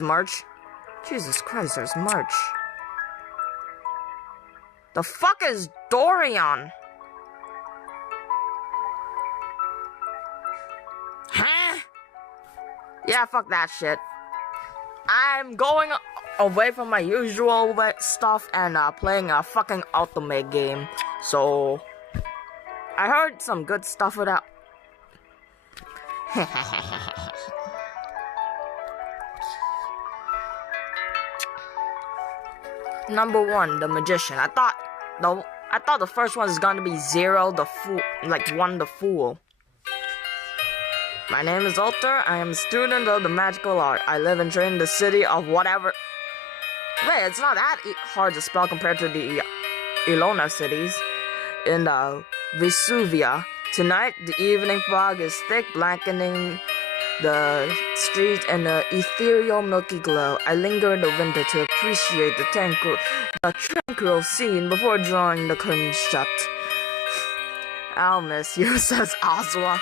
March. Jesus Christ, there's March. The fuck is Dorian? Huh? Yeah, fuck that shit. I'm going away from my usual stuff and playing a fucking ultimate game. So, I heard some good stuff without. Number 1, the magician. I thought the first one is gonna be 0, the fool, like 1, the fool. My name is Alter. I am a student of the magical art. I live and train in the city of whatever. Wait, it's not that hard to spell compared to the Ilona cities in Vesuvia. Tonight, the evening fog is thick, blanketing the street in an ethereal milky glow. I linger in the window to appreciate the tranquil scene before drawing the curtains shut. I'll miss you, says Azra.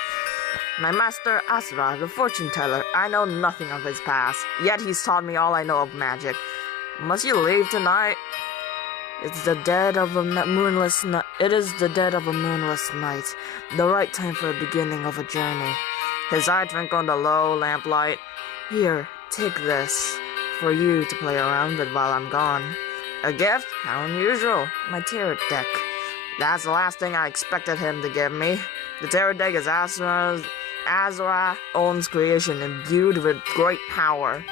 My master, Azra, the fortune teller. I know nothing of his past, yet he's taught me all I know of magic. Must you leave tonight? It is the dead of a moonless night. The right time for the beginning of a journey. His eye twinkled in the low lamplight. Here, take this, for you to play around with while I'm gone. A gift? How unusual. My tarot deck. That's the last thing I expected him to give me. The tarot deck is Azra owns creation, imbued with great power.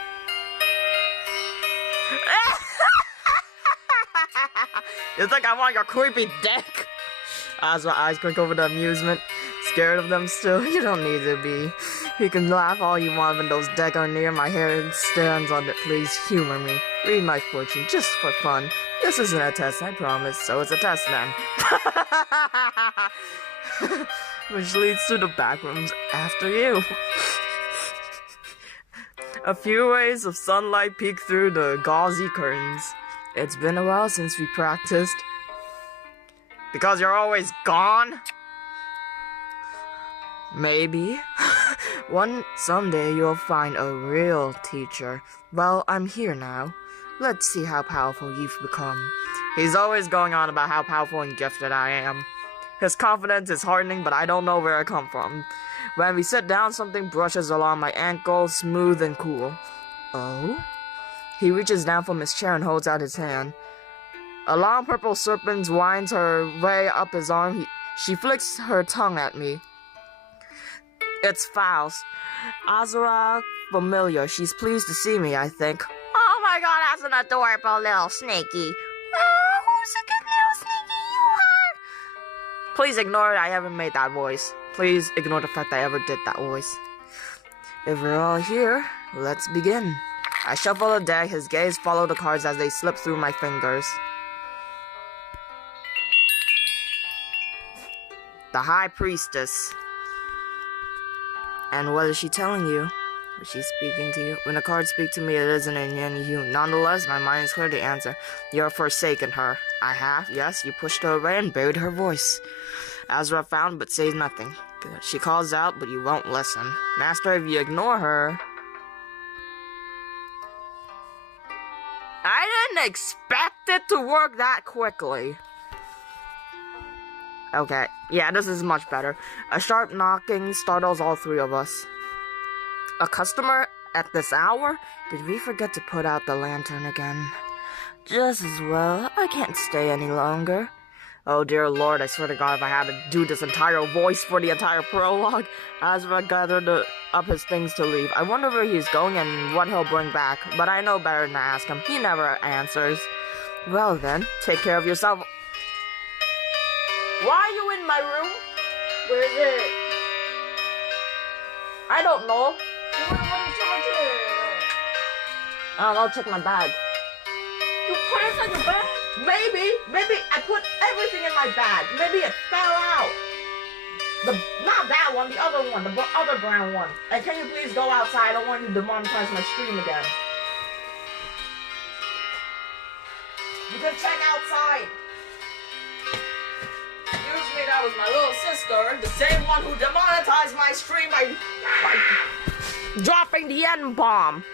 You think I want your creepy deck? Azra eyes quick over the amusement. Scared of them still? You don't need to be. You can laugh all you want when those decks are near my hair stands on it. Please humor me. Read my fortune, just for fun. This isn't a test, I promise. So it's a test then. Which leads to the back rooms after you. A few rays of sunlight peek through the gauzy curtains. It's been a while since we practiced. Because you're always gone? Maybe. Someday you'll find a real teacher. Well, I'm here now. Let's see how powerful you've become. He's always going on about how powerful and gifted I am. His confidence is heartening, but I don't know where I come from. When we sit down, something brushes along my ankle, smooth and cool. Oh? He reaches down from his chair and holds out his hand. A long purple serpent winds her way up his arm. She flicks her tongue at me. It's Faust. Azra familiar. She's pleased to see me, I think. Oh my god, that's an adorable little snaky. Oh, who's a good little snaky you are? Please ignore it, I haven't made that voice. Please ignore the fact I ever did that voice. If we're all here, let's begin. I shuffle the deck, his gaze follows the cards as they slip through my fingers. The High Priestess. And what is she telling you? Is she speaking to you? When the cards speak to me, it isn't in any you. Nonetheless, my mind is clear to answer. You're forsaken her. I have, yes, you pushed her away and buried her voice. Azra found but says nothing. Good. She calls out, but you won't listen. Master, if you ignore her... I didn't expect it to work that quickly. Okay, yeah, this is much better. A sharp knocking startles all three of us. A customer at this hour? Did we forget to put out the lantern again? Just as well. I can't stay any longer. Oh dear lord, I swear to god if I had to do this entire voice for the entire prologue. Azra gathered up his things to leave. I wonder where he's going and what he'll bring back, but I know better than to ask him. He never answers. Well then, take care of yourself. Why are you in my room? Where is it? I don't know. I'll check my bag. You put it in your bag? Maybe I put everything in my bag. Maybe it fell out. Not that one, the other one, the other brown one. And can you please go outside? I don't want you to demonetize my stream again. You can check outside. Excuse me, that was my little sister, the same one who demonetized my stream by dropping the N-bomb.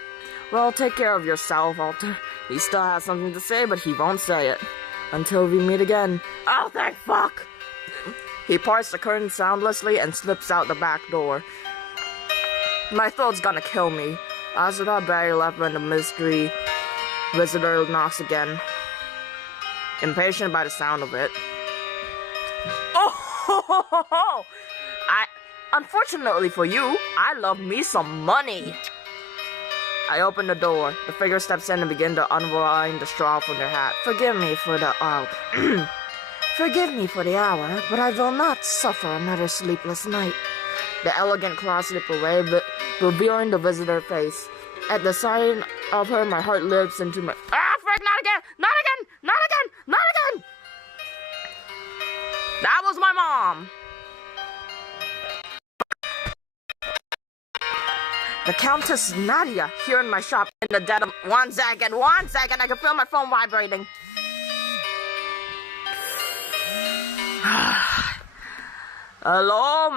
Well, take care of yourself, Alter. He still has something to say, but he won't say it. Until we meet again. Oh, thank fuck! He parts the curtain soundlessly and slips out the back door. My throat's gonna kill me. Azura barely left when the mystery visitor knocks again. Impatient by the sound of it. Oh! Unfortunately for you, I love me some money. I open the door. The figure steps in and begins to unwind the straw from their hat. Forgive me for the hour, but I will not suffer another sleepless night. The elegant claws slip away, revealing the visitor's face. At the sight of her, my heart leaps into my... Ah, frick, not again! Not again! Not again! Not again! That was my mom! The Countess Nadia here in my shop in the dead of... One second, I can feel my phone vibrating. Hello?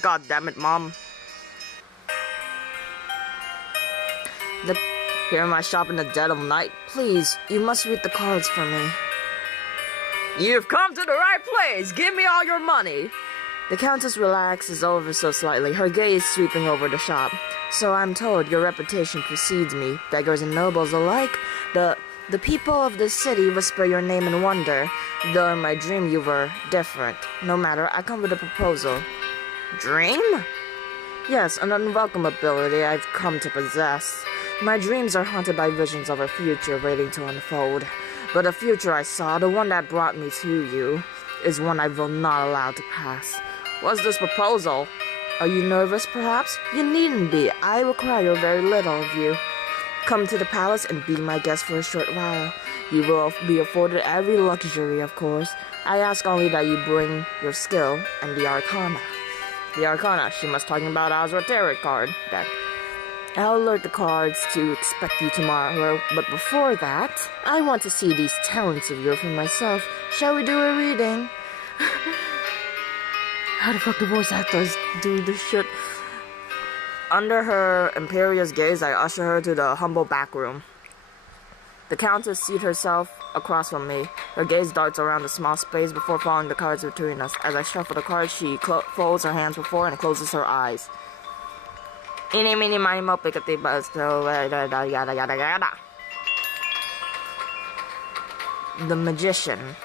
God damn it, Mom. Here in my shop in the dead of night. Please, you must read the cards for me. You've come to the right place. Give me all your money. The Countess relaxes over so slightly, her gaze sweeping over the shop. So I'm told your reputation precedes me, beggars and nobles alike. The people of this city whisper your name in wonder, though in my dream you were different. No matter, I come with a proposal. Dream? Yes, an unwelcome ability I've come to possess. My dreams are haunted by visions of a future waiting to unfold. But the future I saw, the one that brought me to you, is one I will not allow to pass. What's this proposal? Are you nervous, perhaps? You needn't be. I require very little of you. Come to the palace and be my guest for a short while. You will be afforded every luxury, of course. I ask only that you bring your skill and the Arcana. The Arcana, she must talking about Azura Tarot card deck. I'll alert the cards to expect you tomorrow, but before that, I want to see these talents of yours for myself. Shall we do a reading? How the fuck do voice actors do this shit? Under her imperious gaze, I usher her to the humble back room. The Countess seats herself across from me. Her gaze darts around the small space before falling the cards between us. As I shuffle the cards, she folds her hands before and closes her eyes. Eeny, meeny, miny, mo, pickety, busto, yada, yada, yada, yada. The Magician.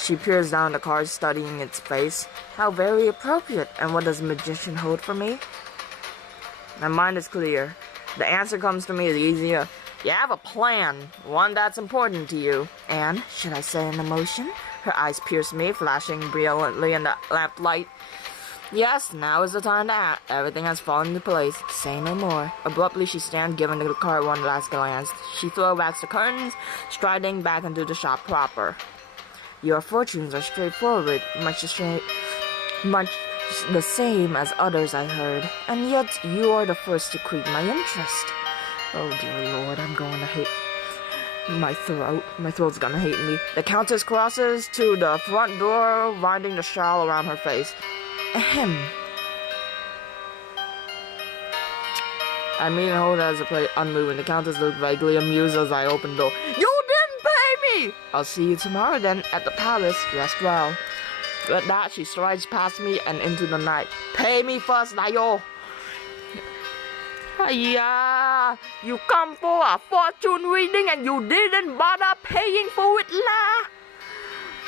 She peers down the cards, studying its face. How very appropriate. And what does the Magician hold for me? My mind is clear. The answer comes to me as easier. You have a plan, one that's important to you. And, should I say an emotion? Her eyes pierce me, flashing brilliantly in the lamplight. Yes, now is the time to act. Everything has fallen into place. Say no more. Abruptly, she stands, giving the card one last glance. She throwbacks the curtains, striding back into the shop proper. Your fortunes are straightforward, much the same as others I heard, and yet you are the first to create my interest. Oh dear Lord, I'm going to hate my throat. My throat's gonna hate me. The Countess crosses to the front door, winding the shawl around her face. Ahem. I mean, hold as a plate unmoving. The Countess looked vaguely amused as I opened the door. You didn't pay me! I'll see you tomorrow then at the palace. Rest well. With that, she strides past me and into the night. Pay me first, Nayo. Yeah, you come for a fortune reading and you didn't bother paying for it, la.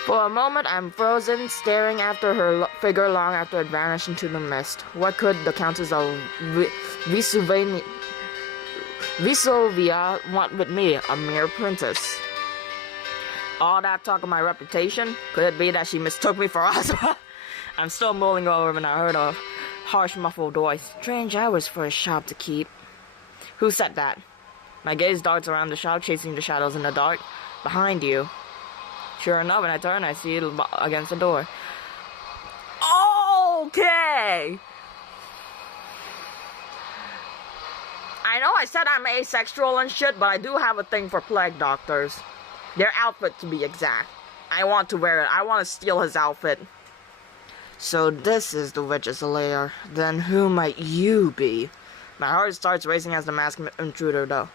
For a moment, I'm frozen, staring after her figure long after it vanished into the mist. What could the Countess of Vesuvia want with me, a mere princess? All that talk of my reputation? Could it be that she mistook me for Azura? I'm still mulling over when I heard a harsh, muffled voice. Strange hours for a shop to keep. Who said that? My gaze darts around the shop, chasing the shadows in the dark. Behind you. Sure enough, when I turn, I see it against the door. Okay! I know I said I'm asexual and shit, but I do have a thing for plague doctors. Their outfit, to be exact. I want to wear it. I want to steal his outfit. So this is the witch's lair. Then who might you be? My heart starts racing as the masked intruder, though.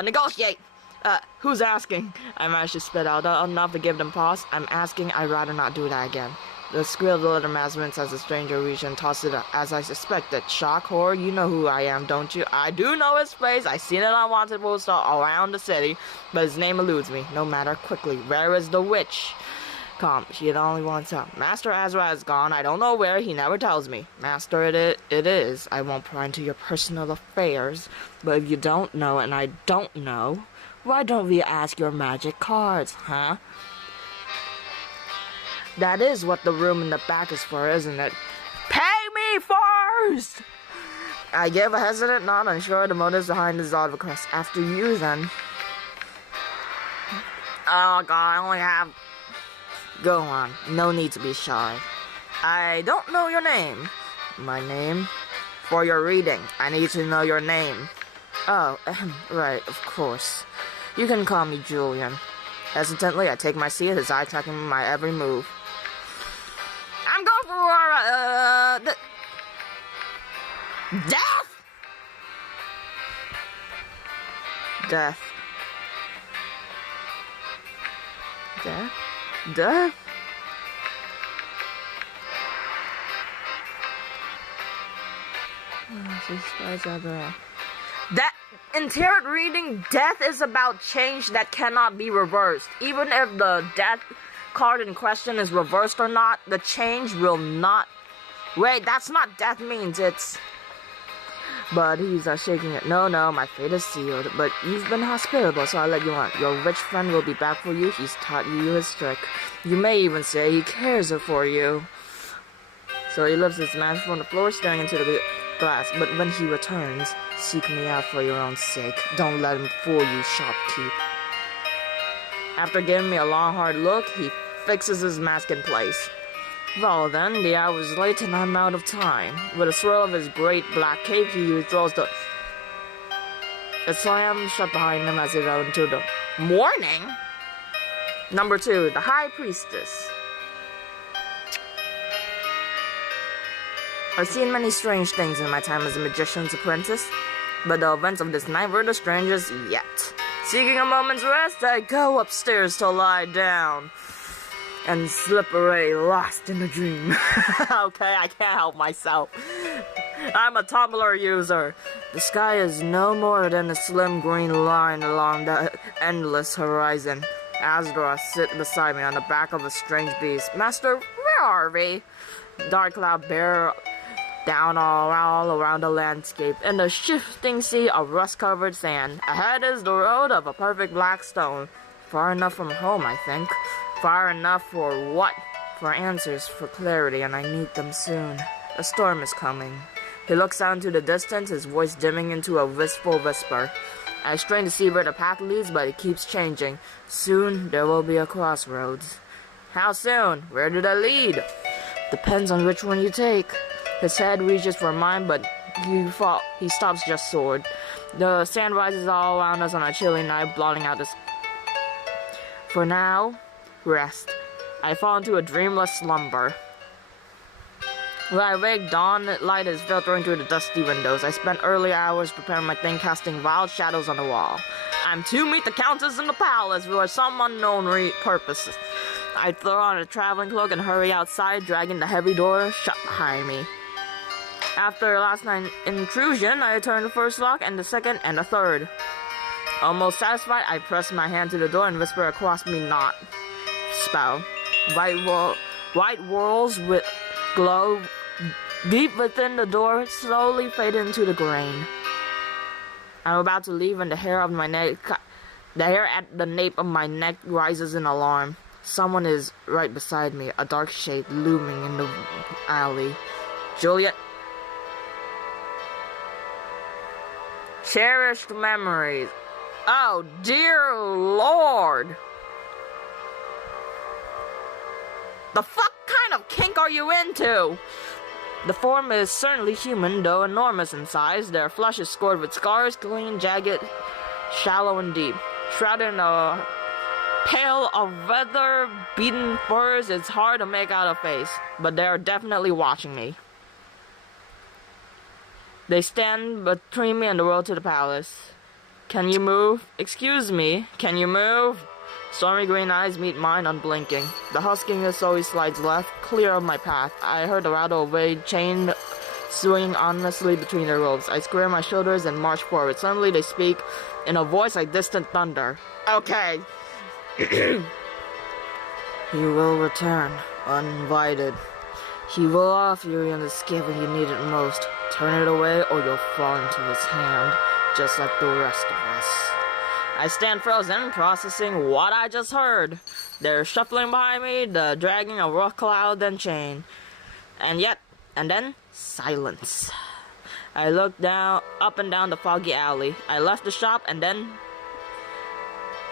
Negotiate! Who's asking? I managed to spit out, enough to give them pause. I'm asking, I'd rather not do that again. The squeal of the little maskman as the stranger reached and tossed it as I suspected. Shock, horror, you know who I am, don't you? I do know his face. I seen it on wanted poster around the city, but his name eludes me. No matter, quickly, where is the witch? Come, she only wants out. Master Azra is gone. I don't know where. He never tells me. Master, it is. I won't pry into your personal affairs, but if you don't know and I don't know, why don't we ask your magic cards, huh? That is what the room in the back is for, isn't it? Pay me first! I give a hesitant nod, unsure of the motives behind his odd request. After you, then. Oh, God, I only have... Go on. No need to be shy. I don't know your name. My name? For your reading, I need to know your name. Oh, right, of course. You can call me Julian. Hesitantly, I take my seat, his eye tracking my every move. I'm going for, death! Death. Death? Death? That in tarot reading, death is about change that cannot be reversed. Even if the death card in question is reversed or not, the change will not. Wait, that's not death means, it's. But he's shaking it. No, my fate is sealed. But you've been hospitable, so I'll let you on. Your rich friend will be back for you. He's taught you his trick. You may even say he cares for you. So he lifts his mask from the floor, staring into the glass. But when he returns, seek me out for your own sake. Don't let him fool you, shopkeep. After giving me a long, hard look, he fixes his mask in place. Well then, the hour is late and I'm out of time. With a swirl of his great black cape, he throws the... It slams shut behind him as he rode into the... Morning? Number 2, the High Priestess. I've seen many strange things in my time as a magician's apprentice, but the events of this night were the strangest yet. Seeking a moment's rest, I go upstairs to lie down and slip away lost in a dream. Okay, I can't help myself. I'm a Tumblr user. The sky is no more than a slim green line along the endless horizon. Azra sits beside me on the back of a strange beast. Master, where are we? Dark cloud bear down all around the landscape. In the shifting sea of rust-covered sand. Ahead is the road of a perfect black stone. Far enough from home, I think. Far enough for what? For answers, for clarity, and I need them soon. A storm is coming. He looks out into the distance, his voice dimming into a wistful whisper. I strain to see where the path leads, but it keeps changing. Soon, there will be a crossroads. How soon? Where do they lead? Depends on which one you take. His head reaches for mine, but he stops just sword. The sand rises all around us on a chilly night, blotting out the... For now, rest. I fall into a dreamless slumber. When I wake, dawn light is filtering through the dusty windows. I spent early hours preparing my thing, casting wild shadows on the wall. I'm to meet the Countess in the palace for some unknown purpose. I throw on a traveling cloak and hurry outside, dragging the heavy door shut behind me. After last night's intrusion, I turn the first lock, and the second, and the third. Almost satisfied, I press my hand to the door and whisper across me not. Spell. White whorls with glow deep within the door slowly fade into the grain. I'm about to leave and the hair at the nape of my neck rises in alarm. Someone is right beside me, a dark shape looming in the alley. Juliet. Cherished memories. Oh, dear Lord. The fuck kind of kink are you into? The form is certainly human, though enormous in size. Their flesh is scored with scars, clean, jagged, shallow, and deep. Shrouded in a pale of weather-beaten furs, it's hard to make out a face, but they are definitely watching me. They stand between me and the road to the palace. Can you move? Excuse me, can you move? Stormy green eyes meet mine unblinking. The huskiness always slides left, clear of my path. I heard the rattle of a chain swinging ominously between their robes. I square my shoulders and march forward. Suddenly they speak in a voice like distant thunder. Okay. He will return, uninvited. He will offer you in the skill when you need it most. Turn it away or you'll fall into his hand, just like the rest of us. I stand frozen, processing what I just heard. They're shuffling behind me, dragging a rough cloud and chain. And then, silence. I looked up and down the foggy alley. I left the shop and then...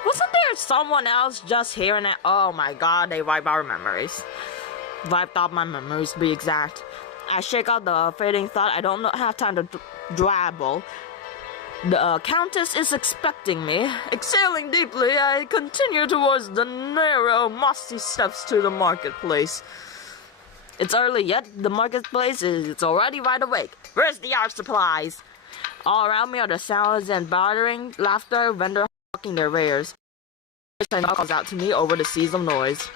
Wasn't there someone else just hearing it? Oh my god, they wipe our memories. Wiped out my memories, to be exact. I shake out the fading thought. I don't have time to drabble. The Countess is expecting me. Exhaling deeply, I continue towards the narrow, mossy steps to the marketplace. It's early yet. The marketplace is already wide awake. Where's the art supplies? All around me are the salads and bartering, laughter, vendors hawking their wares. I calls out to me over the seas of noise.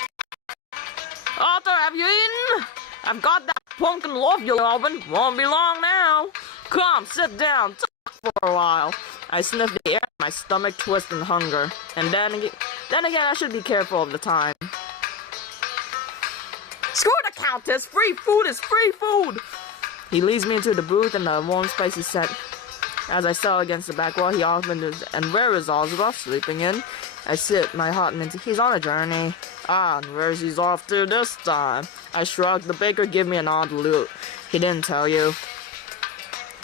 Arthur, have you eaten? I've got that pumpkin loaf you're loving. Won't be long now. Come, sit down. Talk for a while. I sniff the air, my stomach twists in hunger. And then again, I should be careful of the time. Screw the Countess! Free food is free food! He leads me into the booth and the warm spicy scent. As I settle against the back wall, he offers and where is Ozra sleeping in? I sit my hot minty. He's on a journey. Ah, and where's he's off to this time? I shrug. The baker gave me an odd look. He didn't tell you.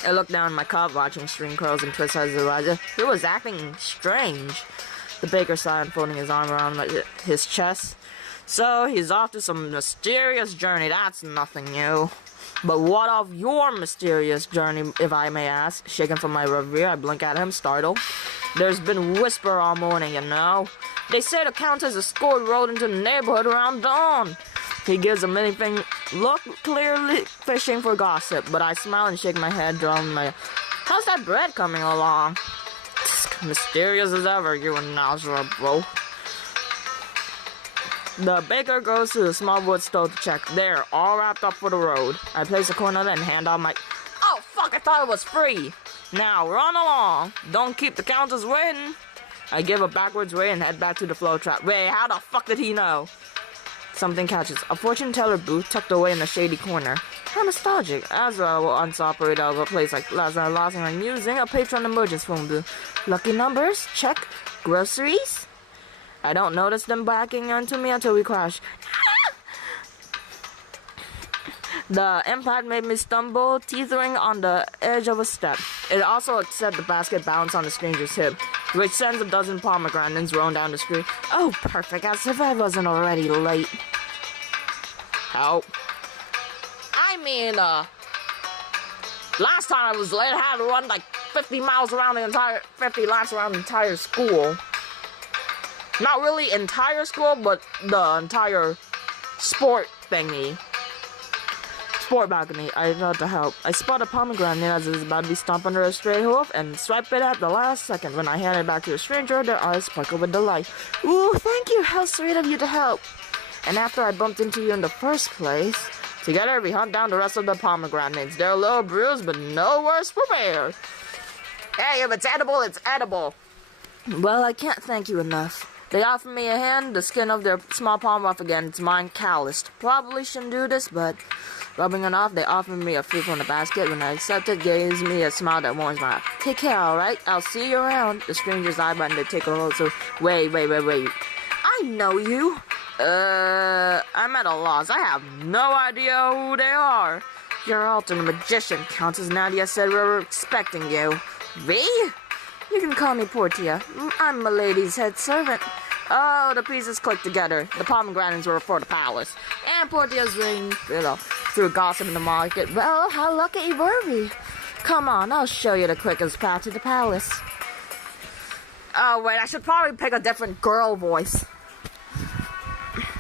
I looked down my cup, watching string curls and twists as Elijah. He was acting strange. The baker sighed, folding his arm around his chest. So, he's off to some mysterious journey. That's nothing new. But what of your mysterious journey, if I may ask? Shaken from my reverie, I blink at him, startled. There's been whisper all morning, you know. They say the Countess escorted rode into the neighborhood around dawn. He gives a many-thing look, clearly fishing for gossip. But I smile and shake my head, drawing my... How's that bread coming along? Mysterious as ever, you and Nazra, bro. The baker goes to the small wood stove to check. There, all wrapped up for the road. I place a coin on it and hand out my... Oh, fuck, I thought it was free. Now, run along. Don't keep the Countess waiting. I give a backwards way and head back to the flow trap. Wait, how the fuck did he know? Something catches. A fortune teller booth tucked away in a shady corner. How nostalgic. Azra will once operate out of a place like Lazar Lodging and using a patron emergency phone booth. Lucky numbers? Check. Groceries? I don't notice them backing onto me until we crash. The impact made me stumble, teetering on the edge of a step. It also set the basket balance on the stranger's hip, which sends a dozen pomegranates rolling down the street. Oh, perfect, as if I wasn't already late. Help. I mean, last time I was late, I had to run like 50 laps around the entire school. Not really entire school, but the entire sport thingy. Sport balcony. I thought to help. I spot a pomegranate as it was about to be stomped under a stray hoof and swipe it at the last second. When I hand it back to the stranger, their eyes sparkle with delight. Ooh, thank you. How sweet of you to help. And after I bumped into you in the first place, together we hunt down the rest of the pomegranates. They're a little bruised, but no worse prepared. Hey, if it's edible, it's edible. Well, I can't thank you enough. They offer me a hand, the skin of their small palm off again. It's mine calloused. Probably shouldn't do this, but rubbing it off, they offer me a fruit from the basket. When I accept it, gives me a smile that warms my eye. Take care, alright? I'll see you around. The stranger's eye button, they take a hold, so wait. I know you. I'm at a loss. I have no idea who they are. You're alternate magician, Countess Nadia said we were expecting you. Me? You can call me Portia. I'm Milady's head servant. Oh, the pieces clicked together. The pomegranates were for the palace. And Portia's ring, through gossip in the market. Well, how lucky were we? Come on, I'll show you the quickest path to the palace. Oh, wait, I should probably pick a different girl voice.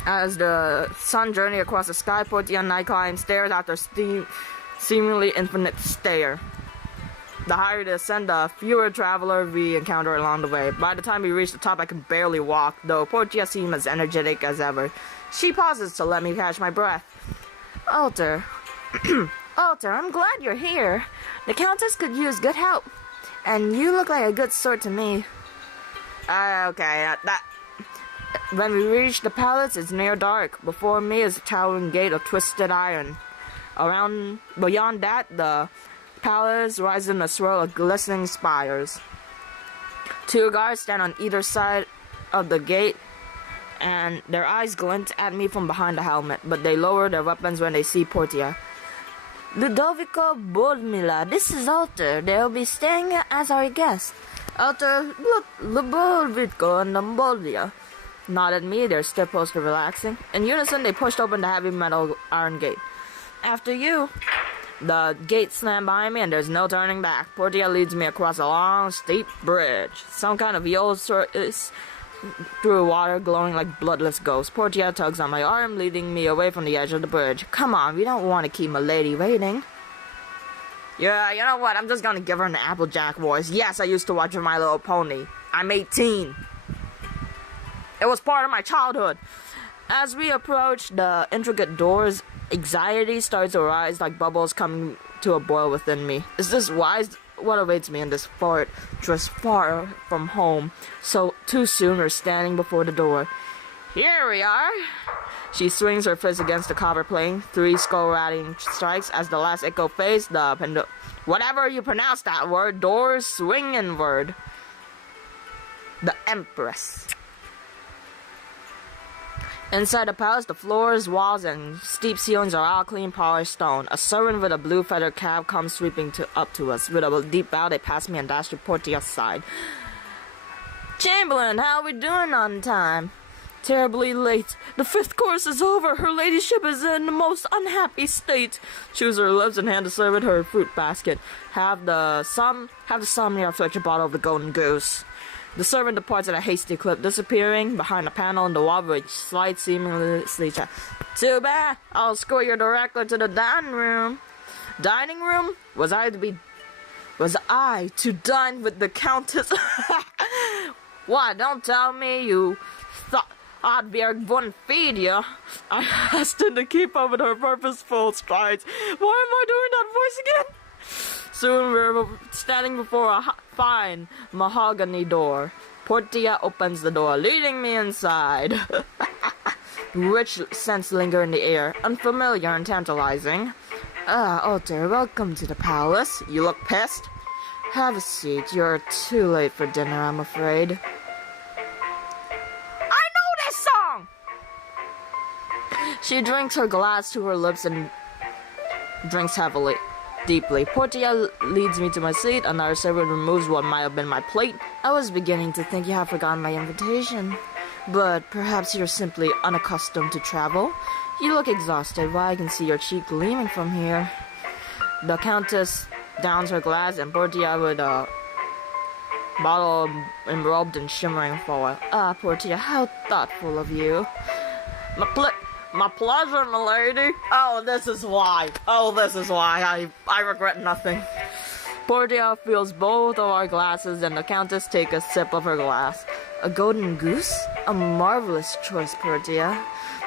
As the sun journey across the sky, Portia night climb stares after seemingly infinite stare. The higher we ascend, the fewer travelers we encounter along the way. By the time we reach the top, I can barely walk, though Portia seems as energetic as ever. She pauses to let me catch my breath. Alter. Alter, I'm glad you're here. The Countess could use good help. And you look like a good sort to me. Okay, When we reach the palace, it's near dark. Before me is a towering gate of twisted iron. Beyond that, the palace rises in a swirl of glistening spires. 2 guards stand on either side of the gate, and their eyes glint at me from behind the helmet, but they lower their weapons when they see Portia. Ludovico Bodmila, this is Alter. They'll be staying as our guest. Alter, Ludovico and Nambolia nod at me, their stiff posture relaxing. In unison, they pushed open the heavy metal iron gate. After you. The gate slammed behind me, and there's no turning back. Portia leads me across a long, steep bridge. Some kind of yellow is through water, glowing like bloodless ghosts. Portia tugs on my arm, leading me away from the edge of the bridge. Come on, we don't want to keep my lady waiting. Yeah, you know what? I'm just gonna give her an Applejack voice. Yes, I used to watch My Little Pony. I'm 18. It was part of my childhood. As we approach the intricate doors, anxiety starts to rise like bubbles coming to a boil within me. Is this wise? What awaits me in this fortress far from home? So too soon we're standing before the door. Here we are. She swings her fist against the copper plane. 3 skull-rattling strikes as the last echo fades. Whatever you pronounce that word, doors swing inward. The Empress. Inside the palace, the floors, walls, and steep ceilings are all clean polished stone. A servant with a blue feathered cap comes sweeping up to us. With a deep bow, they pass me and dash to Portia's side. Chamberlain, how are we doing on time? Terribly late. The 5th course is over. Her ladyship is in the most unhappy state. Chews her lips and hand the servant her fruit basket. Have the Somnia fetch a bottle of the golden goose. The servant departs at a hasty clip, disappearing behind a panel in the wall which slides seamlessly. Too bad. I'll escort you directly to the dining room. Dining room? Was I to dine with the Countess? What? Don't tell me you thought Oddbjerg wouldn't feed you. I hastened to keep up with her purposeful strides. Why am I doing that voice again? Soon we're standing before a fine mahogany door. Portia opens the door, leading me inside. Rich scents linger in the air, unfamiliar and tantalizing. Alter, welcome to the palace. You look pissed? Have a seat. You're too late for dinner, I'm afraid. I know this song! She drinks her glass to her lips and drinks deeply. Portia leads me to my seat. Another servant removes what might have been my plate. I was beginning to think you had forgotten my invitation. But perhaps you're simply unaccustomed to travel. You look exhausted. Why, I can see your cheek gleaming from here. The Countess downs her glass, and Portia with a bottle enrobed in shimmering foil. Portia, how thoughtful of you. My pleasure, milady. Oh, this is why. I regret nothing. Portia fills both of our glasses, and the Countess takes a sip of her glass. A golden goose? A marvelous choice, Portia.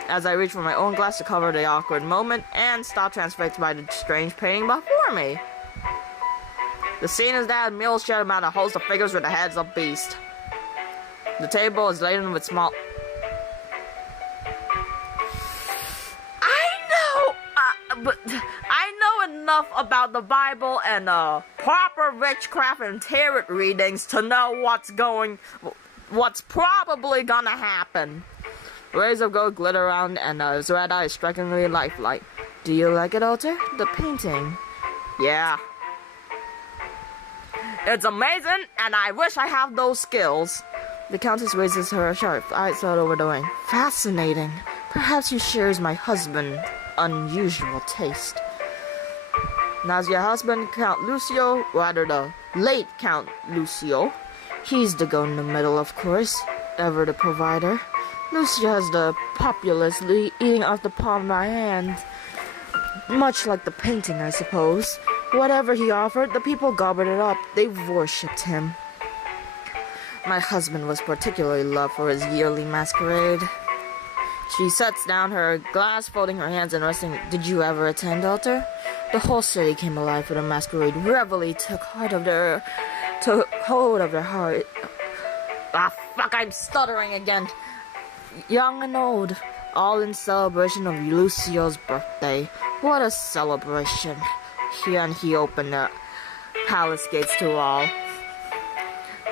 As I reach for my own glass to cover the awkward moment, and stop transfixed by the strange painting before me. The scene is that meal shared among a host of figures with the heads of beasts. The table is laden with small... But I know enough about the Bible and proper witchcraft and tarot readings to know what's probably gonna happen. Rays of gold glitter around, and his red eye is strikingly lifelike. Do you like it, Alter? The painting? Yeah. It's amazing, and I wish I have those skills. The Countess raises her sharp eyes out over the wing. Fascinating. Perhaps you share as my husband. unusual taste. Now's your husband, Count Lucio, rather the late Count Lucio. He's the goat in the middle, of course, ever the provider. Lucio has the populace eating off the palm of my hand. Much like the painting, I suppose. Whatever he offered, the people gobbled it up. They worshipped him. My husband was particularly loved for his yearly masquerade. She sets down her glass, folding her hands and resting. Did you ever attend, Alter? The whole city came alive for the masquerade. Revelry took hold of their heart. Ah, fuck, I'm stuttering again. Young and old, all in celebration of Lucio's birthday. What a celebration. And he opened the palace gates to all.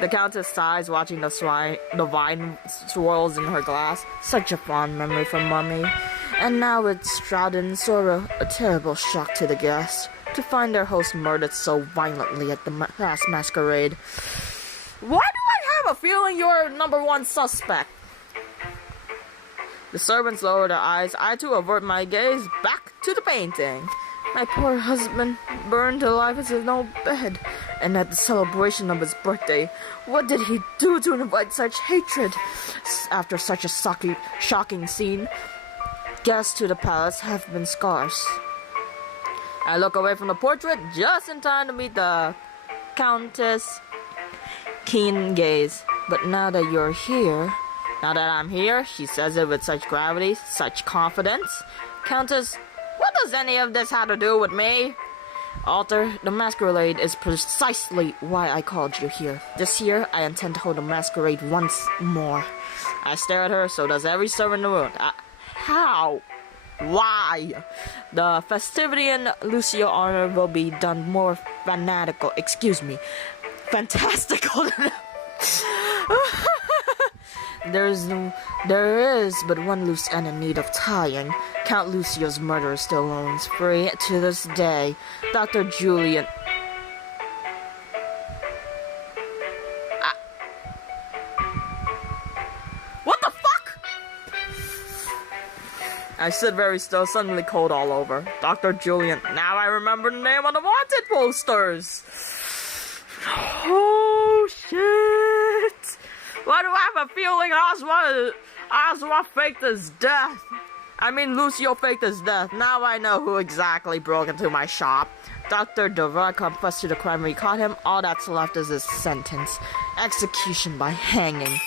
The Countess sighs, watching the wine swirls in her glass. Such a fond memory from Mummy. And now it's shrouded in sort of a terrible shock to the guests to find their host murdered so violently at the last masquerade. Why do I have a feeling you're number one suspect? The servants lower their eyes. I too avert my gaze back to the painting. My poor husband burned alive as in no bed, and at the celebration of his birthday, what did he do to invite such hatred? After such a shocking scene, guests to the palace have been scarce. I look away from the portrait just in time to meet the Countess' keen gaze. But now that you're here, now that I'm here, she says it with such gravity, such confidence. Countess, what does any of this have to do with me? Alter, the masquerade is precisely why I called you here. This year, I intend to hold a masquerade once more. I stare at her, so does every servant in the room. How? Why? The festivity in Lucio honor will be done more fanatical, fantastical than There is but one loose end in need of tying. Count Lucio's murderer still owns free to this day. Dr. Julian... What the fuck? I stood very still, suddenly cold all over. Dr. Julian... Now I remember the name on the wanted posters. Oh, shit. Why do I have a feeling Oswald faked his death? I mean, Lucio faked his death. Now I know who exactly broke into my shop. Dr. Devereux confessed to the crime when we caught him. All that's left is his sentence. Execution by hanging.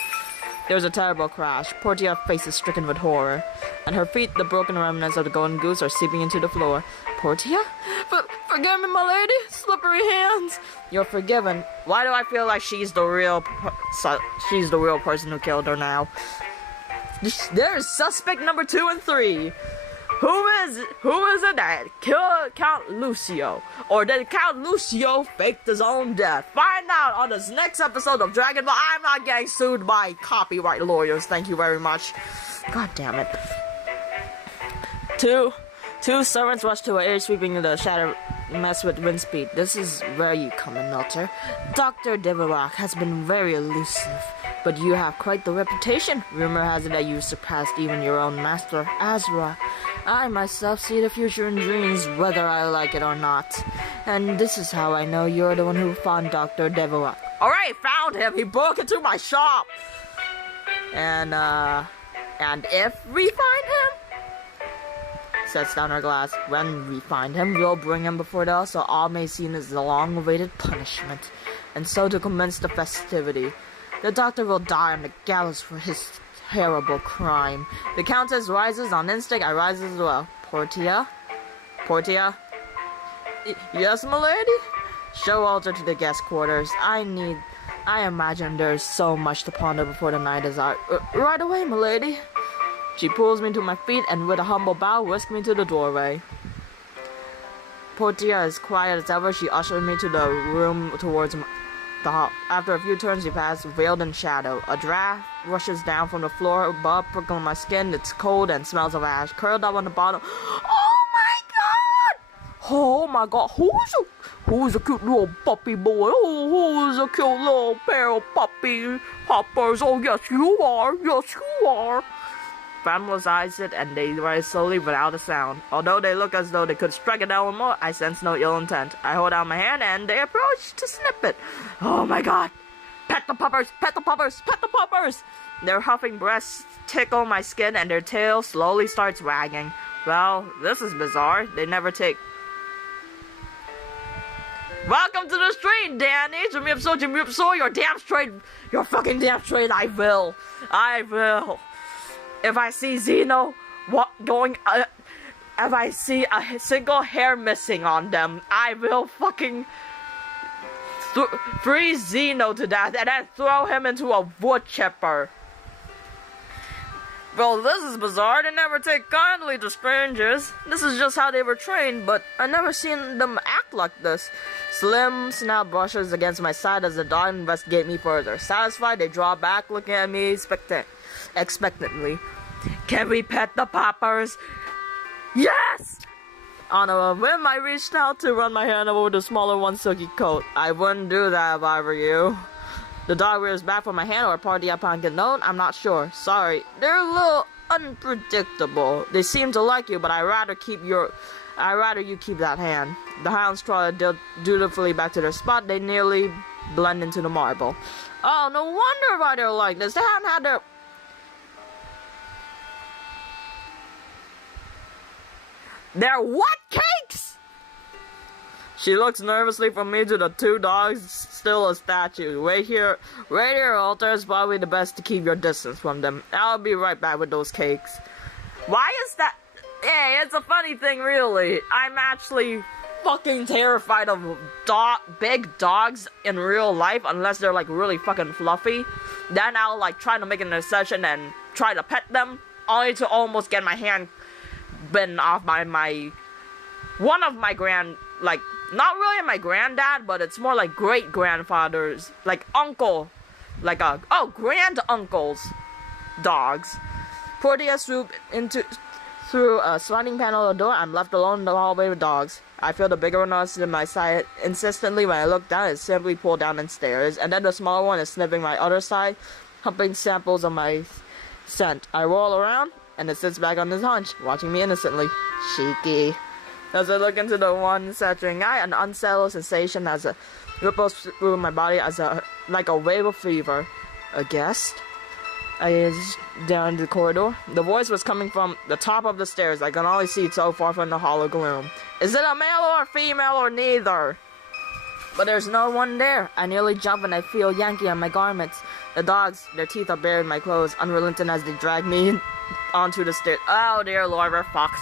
There's a terrible crash. Portia's face is stricken with horror. At her feet, the broken remnants of the golden goose are seeping into the floor. Portia? Forgive me, my lady. Slippery hands. You're forgiven. Why do I feel like she's the real person who killed her now? There's suspect number 2 and 3. Who is it that killed Count Lucio? Or did Count Lucio fake his own death? Find out on this next episode of Dragon Ball. I'm not getting sued by copyright lawyers. Thank you very much. God damn it. Two servants rush to her air, sweeping the shadow mess with wind speed. This is where you come in, Alter. Dr. Devereux has been very elusive, but you have quite the reputation. Rumor has it that you surpassed even your own master, Azra. I myself see the future in dreams, whether I like it or not. And this is how I know you're the one who found Dr. Devereux. Alright, found him! He broke into my shop! And if we find him? Sets down her glass. When we find him, we'll bring him before the so all may see his long-awaited punishment. And so to commence the festivity. The doctor will die on the gallows for his terrible crime. The Countess rises on instinct. I rise as well. Portia? Yes, milady? Show Alter to the guest quarters. I imagine there's so much to ponder before the night is out. Right away, milady. She pulls me to my feet and with a humble bow whisks me to the doorway. Portia is quiet as ever. She ushers me to the room towards the hall. After a few turns we pass, veiled in shadow. A draft rushes down from the floor above, prickling my skin. It's cold and smells of ash. Curled up on the bottom. Oh my god! Who's a cute little puppy boy? Oh, who's a cute little pair of puppy hoppers? Oh yes, you are. Yes, you are. familiarize it, and they rise slowly without a sound. Although they look as though they could strike it down more, I sense no ill intent. I hold out my hand, and they approach to snip it. Oh my god! Pet the puppers! Pet the puppers! Pet the puppers! Their huffing breaths tickle my skin, and their tail slowly starts wagging. Well, this is bizarre. They never take... Welcome to the street, Danny! You're damn straight! You're fucking damn straight, I will! If I see Xeno if I see a single hair missing on them, I will fucking freeze Xeno to death and then throw him into a wood chipper. Well, this is bizarre. They never take kindly to strangers. This is just how they were trained, but I never seen them act like this. Slim snout brushes against my side as the dog investigate me further. Satisfied, they draw back, looking at me expectantly. Can we pet the poppers? Yes! On a whim, I reached out to run my hand over the smaller one's silky coat. I wouldn't do that if I were you. The dog rears back for my hand, or party upon get known, I'm not sure. Sorry, they're a little unpredictable. They seem to like you, but I'd rather you keep that hand. The hounds trotted dutifully back to their spot. They nearly blend into the marble. Oh, no wonder why they're like this. They haven't had their... They're what cakes? She looks nervously from me to the two dogs, still a statue. Wait here, Alter. It's probably the best to keep your distance from them. I'll be right back with those cakes. Why is that? Hey, it's a funny thing, really. I'm actually fucking terrified of big dogs in real life, unless they're like really fucking fluffy. Then I'll like try to make an exception and try to pet them, only to almost get my hand bitten off by one of my not really my granddad, but it's more like great grandfather's, like uncle, grand uncle's dogs. Portia swooped through a sliding panel of the door. I'm left alone in the hallway with dogs. I feel the bigger one in my side insistently. When I look down, it simply pulled down and stares, and then the smaller one is sniffing my other side, humping samples of my scent. I roll around, and it sits back on his haunch, watching me innocently. Cheeky. As I look into the one saturating eye, an unsettled sensation as a ripples through my body like a wave of fever. A guest? I is down the corridor. The voice was coming from the top of the stairs. I can only see it so far from the hollow gloom. Is it a male or a female or neither? But there's no one there. I nearly jump and I feel yanky on my garments. The dogs, their teeth are buried in my clothes, unrelenting as they drag me onto the stairs. Oh dear Lord, we're fucked.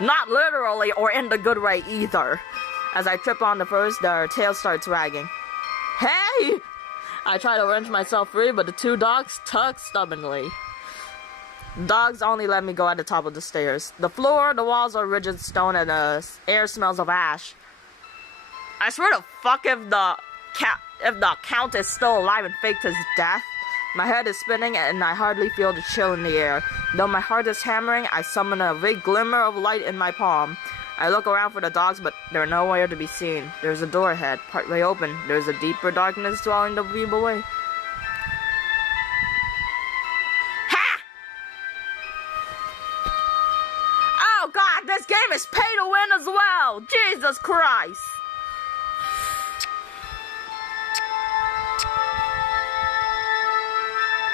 Not literally or in the good way either. As I trip on the first, their tail starts wagging. Hey! I try to wrench myself free, but the two dogs tug stubbornly. Dogs only let me go at the top of the stairs. The floor, the walls are rigid stone, and the air smells of ash. I swear to fuck if the count is still alive and faked his death. My head is spinning, and I hardly feel the chill in the air. Though my heart is hammering, I summon a vague glimmer of light in my palm. I look around for the dogs, but they're nowhere to be seen. There's a door ahead, partly open. There's a deeper darkness dwelling the view away. Ha! Oh god, this game is pay to win as well! Jesus Christ!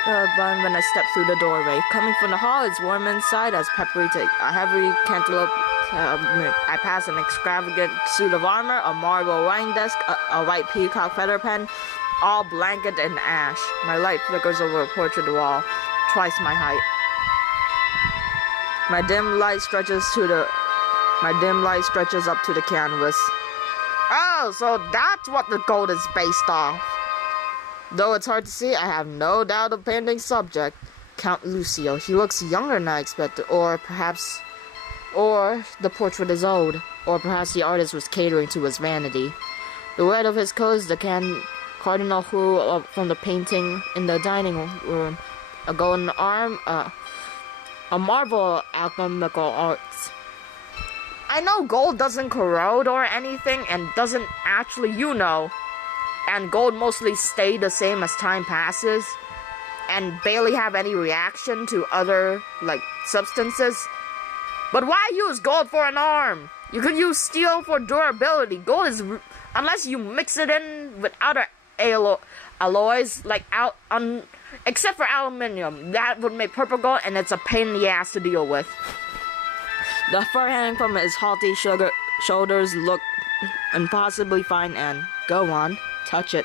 When I step through the doorway. Coming from the hall, it's warm inside as peppery take a heavy cantaloupe. I pass an extravagant suit of armor, a marble writing desk, a white peacock feather pen, all blanketed in ash. My light flickers over a portrait wall, twice my height. My dim light stretches up to the canvas. Oh, so that's what the gold is based off. Though it's hard to see, I have no doubt of painting subject. Count Lucio. He looks younger than I expected, or the portrait is old, or perhaps the artist was catering to his vanity. The red of his coat is the cardinal hue from the painting in the dining room. A golden arm, a marvel alchemical arts. I know gold doesn't corrode or anything, and doesn't actually, and gold mostly stay the same as time passes. and barely have any reaction to other, like, substances. But why use gold for an arm? You could use steel for durability. Gold is, unless you mix it in with other alloys, like except for aluminium, that would make purple gold, and it's a pain in the ass to deal with. The fur hanging from his haughty shoulders look impossibly fine, and go on, touch it.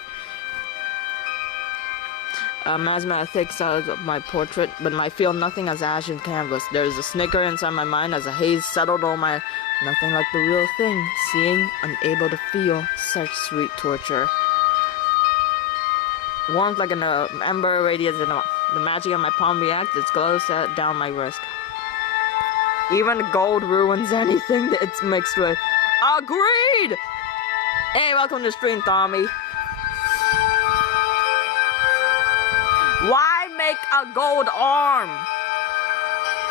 Masma takes out my portrait, but I feel nothing as ashen canvas. There is a snicker inside my mind as a haze settled on my nothing like the real thing. Seeing, unable to feel, such sweet torture. Warmth like an ember radiates in the magic of my palm reacts. Its glow set down my wrist. Even gold ruins anything that it's mixed with. Agreed! Hey, welcome to the stream, Tommy. Why make a gold arm?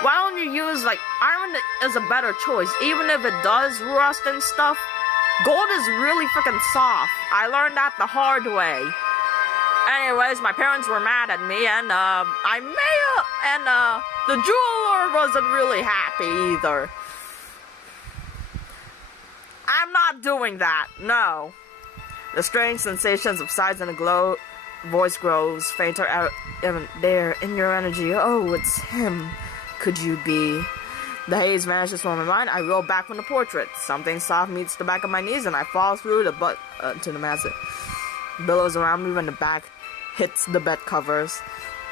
Why don't you use, like, iron is a better choice. Even if it does rust and stuff, gold is really freaking soft. I learned that the hard way. Anyways, my parents were mad at me, and the jeweler wasn't really happy either. I'm not doing that, no. The strange sensation subsides and the glow voice grows fainter out there in your energy. Oh, it's him. Could you be? The haze vanishes from my mind. I roll back from the portrait. Something soft meets the back of my knees, and I fall through the butt to the massive billows around me when the back hits the bed covers.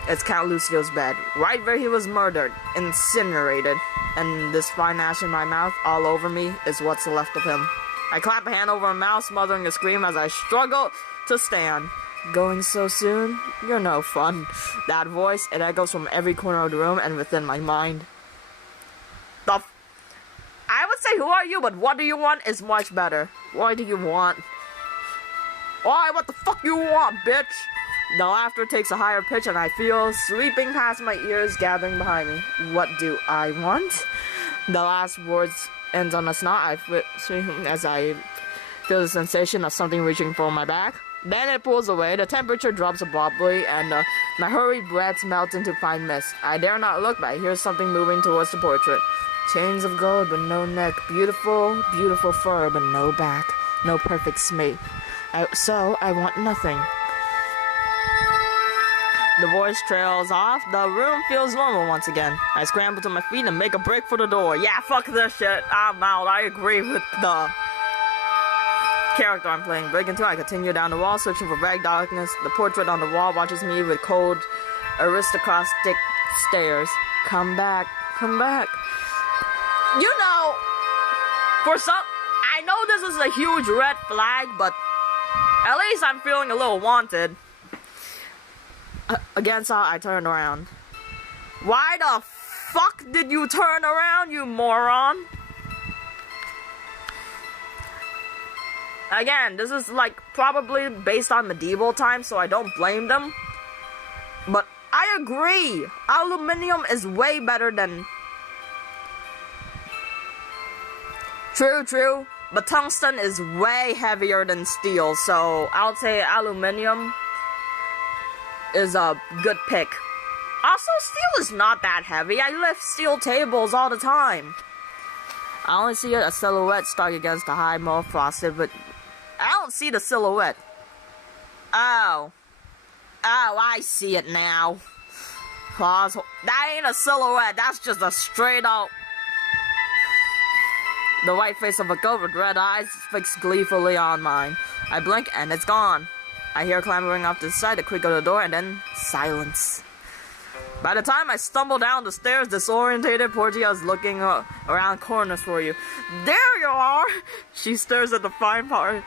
It's Count Lucio's bed, right where he was murdered, incinerated, and this fine ash in my mouth, all over me, is what's left of him. I clap a hand over my mouth, smothering a scream as I struggle to stand. Going so soon? You're no fun. That voice, it echoes from every corner of the room and within my mind. I would say, who are you, but what do you want is much better. What do you want? Why, what the fuck you want, bitch? The laughter takes a higher pitch and I feel sweeping past my ears, gathering behind me. What do I want? The last words ends on a snot as I feel the sensation of something reaching for my back. Then it pulls away, the temperature drops abruptly, and my hurried breaths melt into fine mist. I dare not look, but I hear something moving towards the portrait. Chains of gold, but no neck. Beautiful, beautiful fur, but no back. No perfect mate. So, I want nothing. The voice trails off. The room feels normal once again. I scramble to my feet and make a break for the door. Yeah, fuck this shit. I'm out. I agree with the character I'm playing. Breaking through, I continue down the wall, searching for vague darkness. The portrait on the wall watches me with cold, aristocratic stares. Come back, come back. You know, for some, I know this is a huge red flag, but at least I'm feeling a little wanted. Against all, I turned around. Why the fuck did you turn around, you moron? Again, this is like probably based on medieval times, so I don't blame them. But I agree, aluminum is way better than... True, but tungsten is way heavier than steel, so I'll say aluminum is a good pick. Also, steel is not that heavy. I lift steel tables all the time. I only see a silhouette stuck against the high mold frosted, but I don't see the silhouette. Oh, I see it now. Claws. That ain't a silhouette. That's just a straight up. The white face of a goat with red eyes fixed gleefully on mine. I blink and it's gone. I hear clambering off to the side, the creak of the door, and then silence. By the time I stumble down the stairs, disorientated, Portia is looking around corners for you. There you are! She stares at the fine part.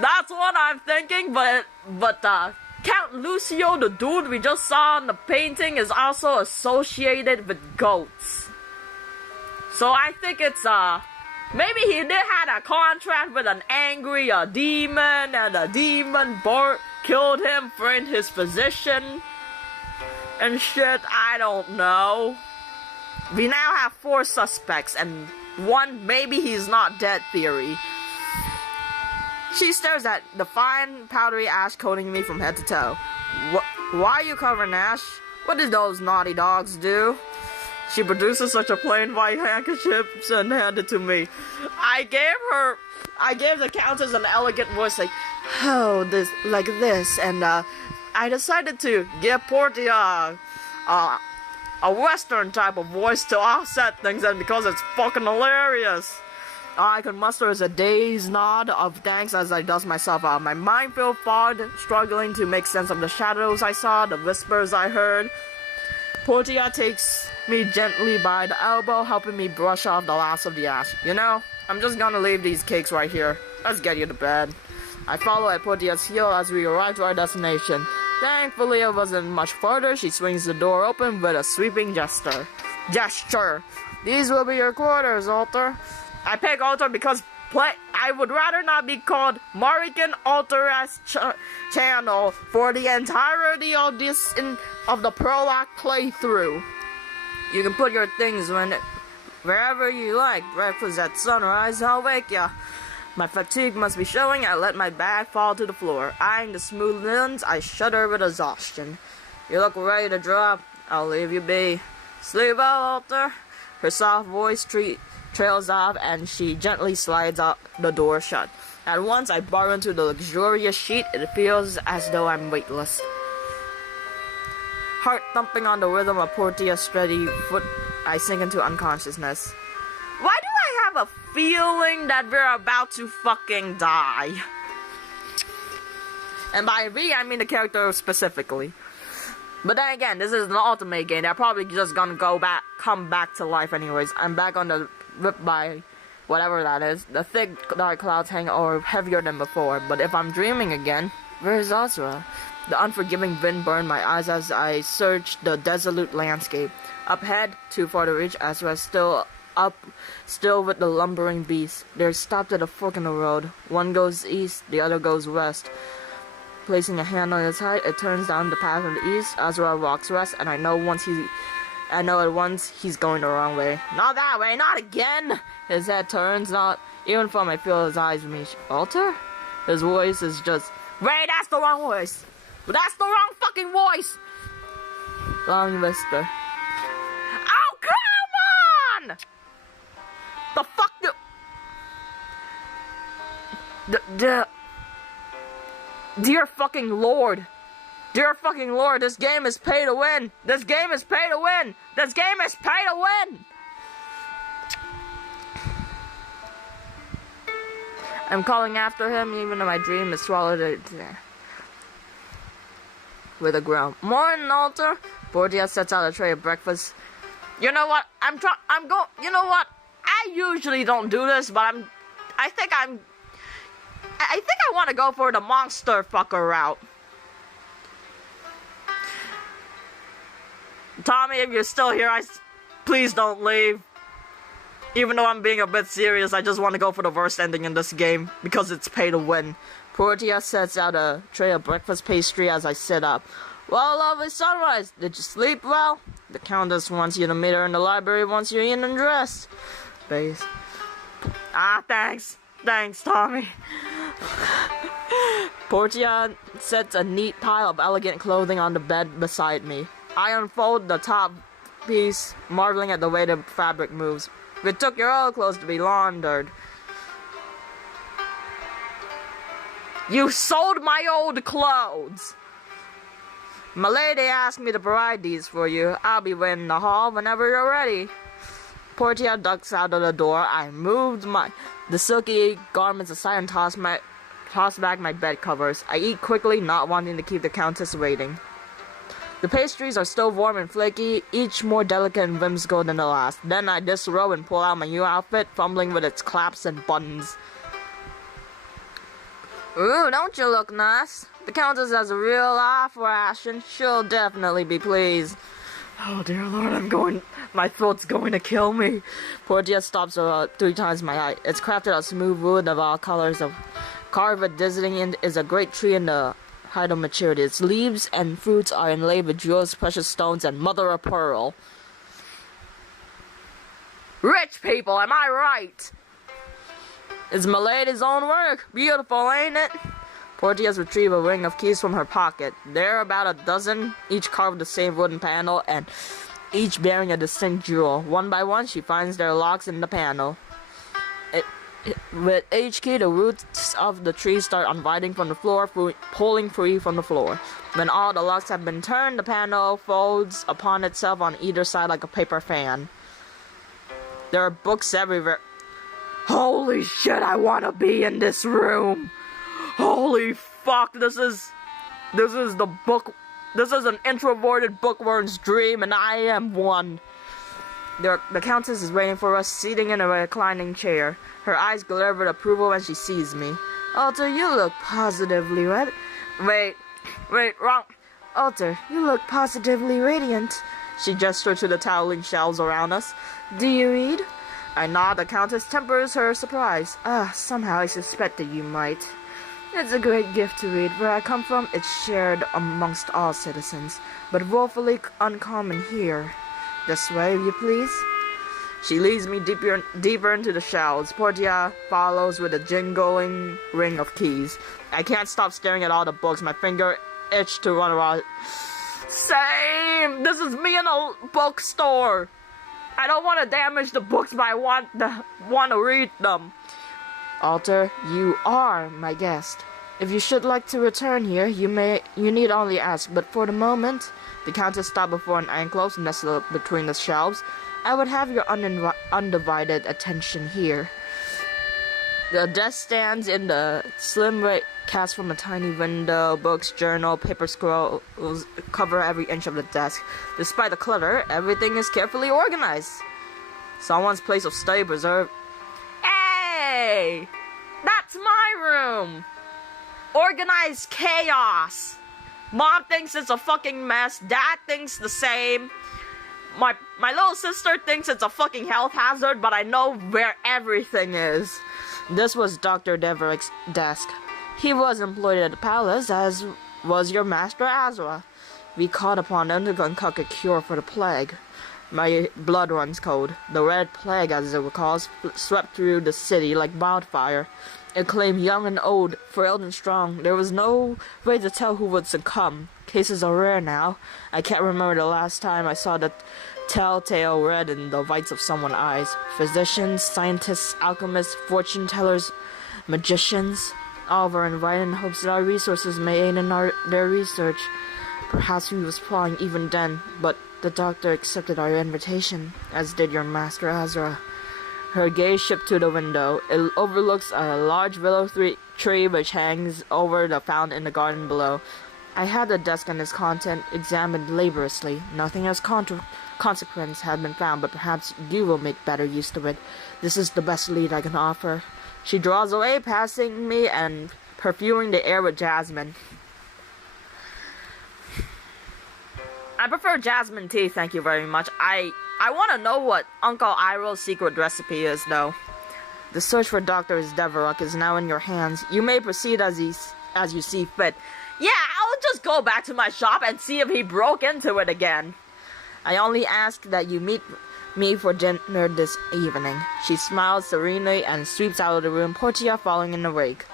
That's what I'm thinking, but Count Lucio, the dude we just saw in the painting, is also associated with goats. So I think it's, maybe he did had a contract with an angry demon, and the demon killed him for in his position. And shit, I don't know. We now have 4 suspects, and 1, maybe he's not dead theory. She stares at the fine, powdery ash coating me from head to toe. Why are you covered in ash? What did those naughty dogs do? She produces such a plain white handkerchief and handed it to me. I gave the Countess an elegant voice like, oh, like this, and I decided to give Portia a Western type of voice to offset things, and because it's fucking hilarious. All I could muster is a dazed nod of thanks as I dust myself out. My mind filled fogged, struggling to make sense of the shadows I saw, the whispers I heard. Portia takes me gently by the elbow, helping me brush off the last of the ash. You know, I'm just gonna leave these cakes right here. Let's get you to bed. I follow at Portia's heel as we arrive to our destination. Thankfully, it wasn't much further. She swings the door open with a sweeping gesture. These will be your quarters, Alter. I pick Alter because I would rather not be called Marican Alter's channel for the entirety of the prologue playthrough. You can put your things wherever you like. Breakfast at sunrise, I'll wake ya. My fatigue must be showing. I let my bag fall to the floor. Eyeing the smooth lens, I shudder with exhaustion. You look ready to drop. I'll leave you be. Sleep well, Alter. Her soft voice trails off, and she gently slides out the door shut. At once, I burrow into the luxurious sheet. It feels as though I'm weightless. Heart thumping on the rhythm of Portia's steady foot, I sink into unconsciousness. Why do I have a feeling that we're about to fucking die? And by we, I mean the character specifically. But then again, this is an ultimate game. They're probably just gonna come back to life anyways. I'm back on the rip by whatever that is. The thick dark clouds hang over heavier than before. But if I'm dreaming again, where's Azra? The unforgiving wind burned my eyes as I searched the desolate landscape. Up ahead, too far to reach, Azra still with the lumbering beasts. They're stopped at a fork in the road. One goes east, the other goes west. Placing a hand on his height, it turns down the path in the east. Azra walks west, and I know at once he's going the wrong way. Not that way, not again! His head turns, not even from I feel his eyes meet. Alter? His voice is just, wait, that's the wrong voice! That's the wrong fucking voice! Long whisper. Oh, come on! The fuck Dear fucking Lord. Dear fucking Lord, this game is pay to win. This game is pay to win. This game is pay to win. I'm calling after him, even though my dream is swallowed it with a groan. Morning, Alter. Portia sets out a tray of breakfast. You know what? You know what? I usually don't do this, but I think I want to go for the monster fucker route. Tommy, if you're still here, please don't leave. Even though I'm being a bit serious, I just want to go for the worst ending in this game, because it's pay to win. Portia sets out a tray of breakfast pastry as I sit up. Well, lovely sunrise. Did you sleep well? The Countess wants you to meet her in the library once you're in and dressed. Base. Thanks. Thanks, Tommy. Portia sets a neat pile of elegant clothing on the bed beside me. I unfold the top piece, marveling at the way the fabric moves. It took your old clothes to be laundered. You sold my old clothes! My lady asked me to provide these for you. I'll be waiting in the hall whenever you're ready. Portia ducks out of the door. I moved the silky garments aside and toss back my bed covers. I eat quickly, not wanting to keep the Countess waiting. The pastries are still warm and flaky, each more delicate and whimsical than the last. Then I disrobe and pull out my new outfit, fumbling with its clasps and buttons. Ooh, don't you look nice? The Countess has a real eye for action. She'll definitely be pleased. Oh dear Lord, my throat's going to kill me. Portia stops about 3 times my height. It's crafted of smooth wood of all colors of carved designing is a great tree in the height of maturity. Its leaves and fruits are inlaid with jewels, precious stones, and mother of pearl. Rich people, am I right? It's my lady's own work. Beautiful, ain't it? Portia's retrieved a ring of keys from her pocket. There are about a dozen, each carved with the same wooden panel and each bearing a distinct jewel. One by one, she finds their locks in the panel. With each key, the roots of the tree start unwinding from the floor, pulling free from the floor. When all the locks have been turned, the panel folds upon itself on either side like a paper fan. There are books everywhere. Holy shit, I want to be in this room. Holy fuck, this is the book. This is an introverted bookworm's dream, and I am one. The Countess is waiting for us, sitting in a reclining chair. Her eyes glare with approval when she sees me. Alter, you look positively red. Wait, wrong. Alter, you look positively radiant. She gestured to the toweling shelves around us. Do you read? I nod. The Countess tempers her surprise. Somehow I suspected you might. It's a great gift to read. Where I come from, it's shared amongst all citizens, but woefully uncommon here. This way, if you please. She leads me deeper into the shelves. Portia follows with a jingling ring of keys. I can't stop staring at all the books. My finger itched to run around. Same! This is me in a bookstore! I don't want to damage the books, but I want to read them. Alter, you are my guest. If you should like to return here, you need only ask, but for the moment, the Countess stopped before an enclosed nestled between the shelves. I would have your undivided attention here. The desk stands in the slim way cast from a tiny window. Books, journal, paper scrolls cover every inch of the desk. Despite the clutter, everything is carefully organized. Someone's place of study preserved. Hey! That's my room! Organized chaos! Mom thinks it's a fucking mess. Dad thinks the same. My little sister thinks it's a fucking health hazard, but I know where everything is. This was Dr. Deverick's desk. He was employed at the palace, as was your master Azra. We called upon him to concoct a cure for the plague. My blood runs cold. The Red Plague, as it was called, swept through the city like wildfire. It claimed young and old, frail and strong. There was no way to tell who would succumb. Cases are rare now. I can't remember the last time I saw the telltale red in the whites of someone's eyes. Physicians, scientists, alchemists, fortune tellers, magicians, all were invited in hopes that our resources may aid in their research. Perhaps we was plotting even then, but the doctor accepted our invitation, as did your master Azra. Her gaze shifted to the window. It overlooks a large willow tree which hangs over the fountain in the garden below. I had the desk and its content examined laboriously. Nothing of consequence had been found, but perhaps you will make better use of it. This is the best lead I can offer. She draws away, passing me and perfuming the air with jasmine. I prefer jasmine tea, thank you very much. I want to know what Uncle Iroh's secret recipe is, though. The search for Dr. Deverick is now in your hands. You may proceed as you see fit. Yeah, I'll just go back to my shop and see if he broke into it again. I only ask that you meet me for dinner this evening. She smiles serenely and sweeps out of the room, Portia following in the wake.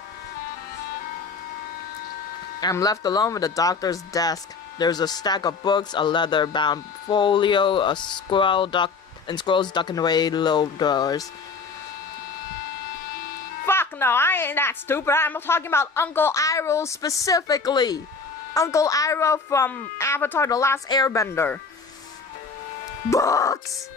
I'm left alone with the doctor's desk. There's a stack of books, a leather-bound folio, a scrolls ducked away low drawers. Fuck no, I ain't that stupid. I'm talking about Uncle Iroh specifically. Uncle Iroh from Avatar: The Last Airbender. Books!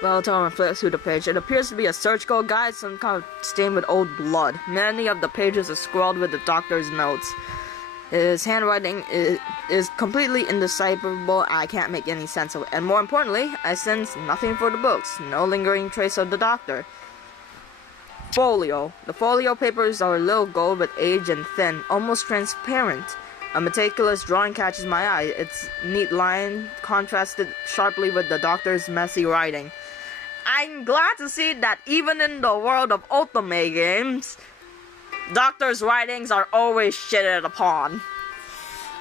Well, Tom flips through the page. It appears to be a surgical guide, some kind of stained with old blood. Many of the pages are scrawled with the doctor's notes. His handwriting is completely indecipherable. I can't make any sense of it. And more importantly, I sense nothing for the books. No lingering trace of the doctor. Folio. The folio papers are a little gold with age and thin, almost transparent. A meticulous drawing catches my eye. Its neat line contrasted sharply with the doctor's messy writing. I'm glad to see that even in the world of Ultimate games, Doctor's writings are always shitted upon.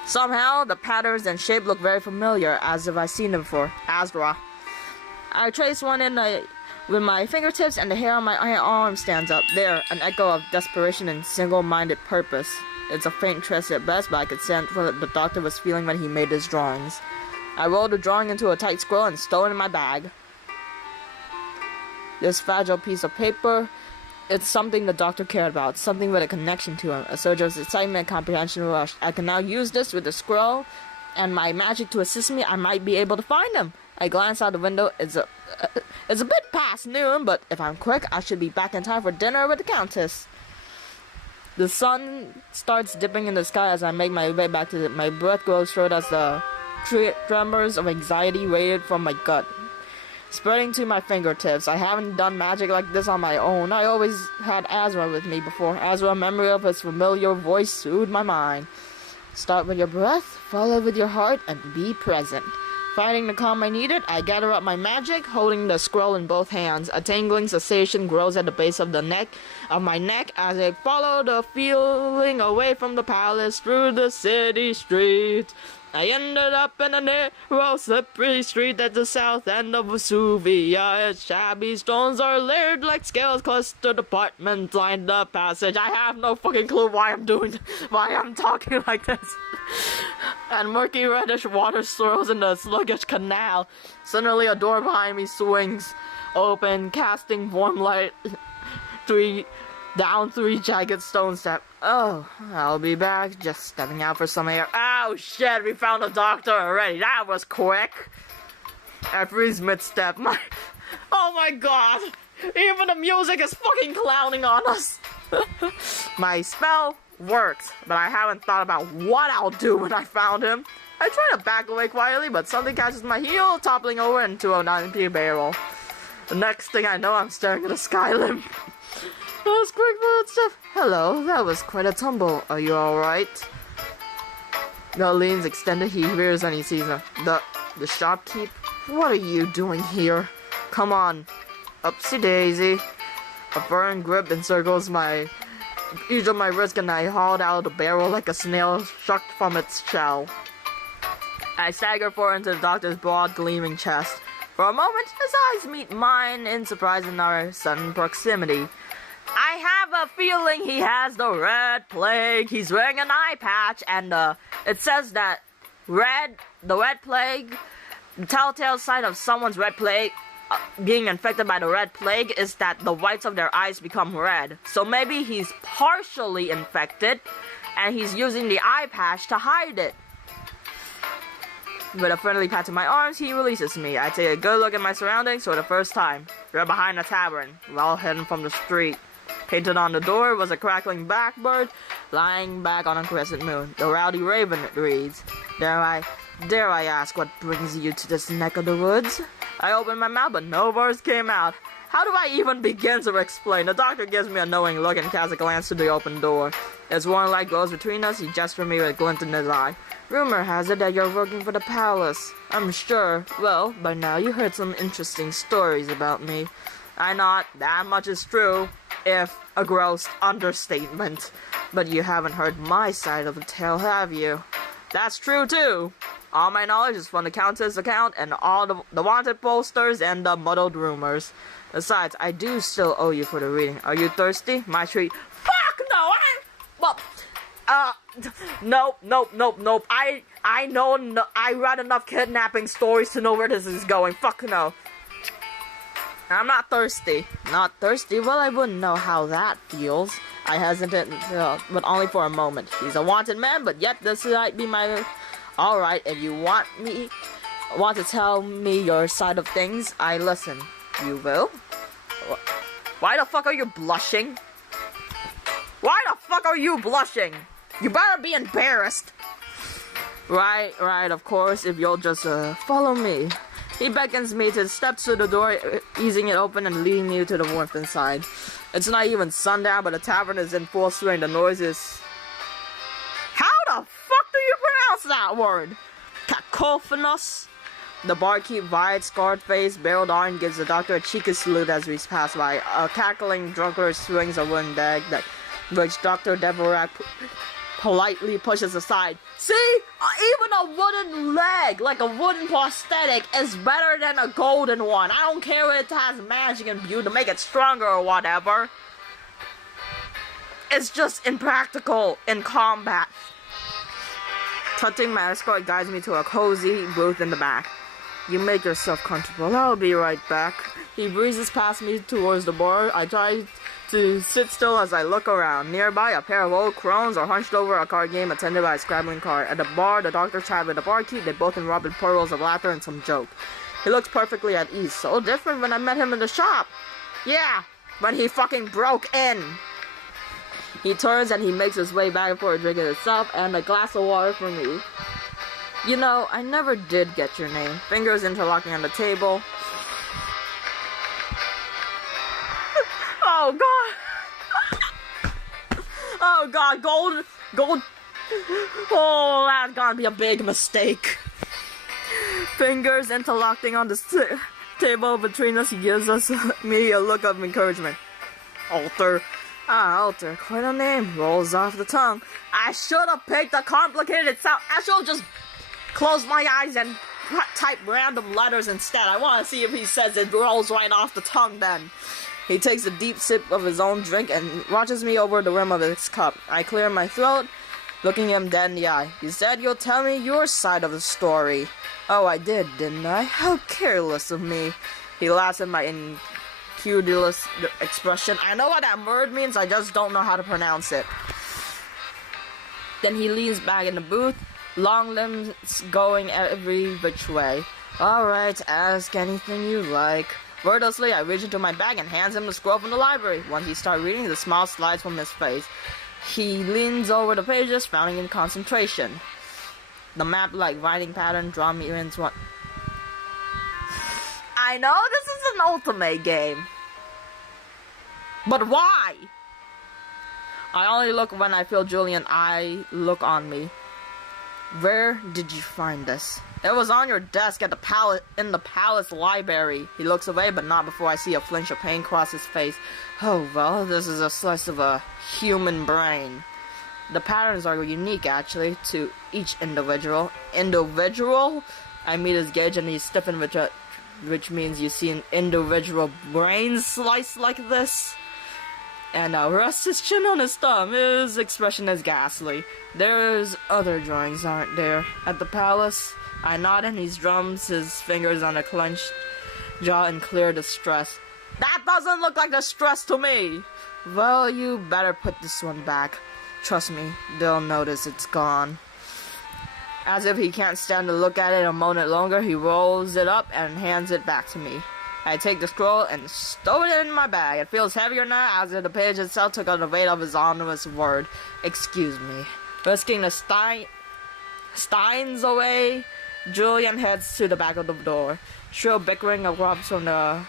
Somehow, the patterns and shape look very familiar, as if I've seen them before. Azra. I trace one in a with my fingertips and the hair on my arm stands up. There, an echo of desperation and single-minded purpose. It's a faint trace at best, but I could sense what the doctor was feeling when he made his drawings. I rolled the drawing into a tight scroll and stowed it in my bag. This fragile piece of paper, it's something the doctor cared about, something with a connection to him. A surge of excitement and comprehension rushed. I can now use this with the scroll and my magic to assist me. I might be able to find him. I glance out the window. It's a bit past noon, but if I'm quick, I should be back in time for dinner with the Countess. The sun starts dipping in the sky as I make my way back to it. My breath grows short as the tremors of anxiety radiate from my gut, spreading to my fingertips. I haven't done magic like this on my own. I always had Azra with me before. Azra, memory of his familiar voice soothed my mind. Start with your breath, follow with your heart, and be present. Finding the calm I needed, I gather up my magic, holding the scroll in both hands. A tingling sensation grows at the base of my neck as I follow the feeling away from the palace through the city streets. I ended up in a narrow, slippery street at the south end of Vesuvius. Shabby stones are layered like scales, clustered apartments line the passage. I have no fucking clue why I'm talking like this. And murky reddish water swirls in the sluggish canal. Suddenly a door behind me swings open, casting warm light down 3 jagged stone steps. Oh, I'll be back. Just stepping out for some air. Oh shit, we found a doctor already. That was quick. I freeze mid-step. Oh my god. Even the music is fucking clowning on us. My spell worked, but I haven't thought about what I'll do when I found him. I try to back away quietly, but something catches my heel, toppling over into a 9p barrel. The next thing I know, I'm staring at a skylim. Those quick footsteps. Hello, that was quite a tumble. Are you alright? No, leans extended. He hears and he sees her. The shopkeep? What are you doing here? Come on. Upsy daisy. A firm grip encircles each of my wrist and I hauled out of the barrel like a snail shucked from its shell. I stagger forward into the doctor's broad, gleaming chest. For a moment, his eyes meet mine in surprise in our sudden proximity. I have a feeling he has the red plague. He's wearing an eye patch, and it says that the red plague, the telltale sign of someone's red plague, being infected by the red plague is that the whites of their eyes become red. So maybe he's partially infected, and he's using the eye patch to hide it. With a friendly pat to my arms, he releases me. I take a good look at my surroundings for the first time. We're behind a tavern, well hidden from the street. Painted on the door was a crackling blackbird lying back on a crescent moon. The rowdy raven reads, Dare I ask what brings you to this neck of the woods? I opened my mouth, but no words came out. How do I even begin to explain? The doctor gives me a knowing look and casts a glance to the open door. As one light glows between us, he gestures for me with a glint in his eye. Rumor has it that you're working for the palace. I'm sure. Well, by now you heard some interesting stories about me. I nod. That much is true, if a gross understatement. But you haven't heard my side of the tale, have you? That's true too. All my knowledge is from the Countess' account and all the wanted posters and the muddled rumors. Besides, I do still owe you for the reading. Are you thirsty? My treat. Fuck no! Nope. I know. I read enough kidnapping stories to know where this is going. Fuck no. I'm not thirsty. Not thirsty? Well, I wouldn't know how that feels. I hesitate, but only for a moment. He's a wanted man, but yet this might be my... Alright, if you want to tell me your side of things, I listen. You will? Why the fuck are you blushing? Why the fuck are you blushing? You better be embarrassed. Right, of course, if you'll just follow me. He beckons me to step to the door, easing it open and leading me to the warmth inside. It's not even sundown, but the tavern is in full swing. The noise is... How the fuck do you pronounce that word? Cacophonous? The barkeep, wide, scarred face, barreled on, gives the doctor a cheeky salute as we pass by. A cackling drunkard swings a wooden bag which Dr. Devorak politely pushes aside. See? Even a wooden leg, like a wooden prosthetic, is better than a golden one. I don't care if it has magic imbued to make it stronger or whatever. It's just impractical in combat. Touching my escort guides me to a cozy booth in the back. You make yourself comfortable. I'll be right back. He breezes past me towards the bar. I try to sit still as I look around. Nearby, a pair of old crones are hunched over a card game attended by a scrabbling cart. At the bar, the doctor chat with the barkeep. They both erupt in pearls of laughter and some joke. He looks perfectly at ease. So different when I met him in the shop. Yeah, when he fucking broke in. He turns and he makes his way back for a drink of himself and a glass of water for me. You know, I never did get your name. Fingers interlocking on the table. Oh god. Oh god, gold. Oh, that's gonna be a big mistake. Fingers interlocking on the table between us, he gives me a look of encouragement. Alter. Alter, quite a name. Rolls off the tongue. I should have picked a complicated sound. I should have just closed my eyes and type random letters instead. I want to see if he says it rolls right off the tongue then. He takes a deep sip of his own drink and watches me over the rim of his cup. I clear my throat, looking him dead in the eye. You said you'll tell me your side of the story. Oh, I did, didn't I? How careless of me. He laughs at my incredulous expression. I know what that word means, I just don't know how to pronounce it. Then he leans back in the booth, long limbs going every which way. Alright, ask anything you like. Wordlessly, I reach into my bag and hands him the scroll from the library. Once he starts reading, the smile slides from his face. He leans over the pages, frowning in concentration. The map-like writing pattern draw me into one. I know this is an ultimate game. But why? I only look when I feel Julian's eye look on me. Where did you find this? It was on your desk at the palace, in the palace library. He looks away, but not before I see a flinch of pain cross his face. Oh, well, this is a slice of a human brain. The patterns are unique, actually, to each individual. Individual? I meet his gaze and he's stiffened, which means you see an individual brain slice like this. And rests his chin on his thumb. His expression is ghastly. There's other drawings, aren't there? At the palace? I nod and he drums his fingers on a clenched jaw in clear distress. That doesn't look like distress to me! Well, you better put this one back. Trust me, they'll notice it's gone. As if he can't stand to look at it a moment longer, he rolls it up and hands it back to me. I take the scroll and stow it in my bag. It feels heavier now as if the page itself took on the weight of his ominous word. Excuse me. Whisking the steins away, Julian heads to the back of the door. Shrill bickering erupts from the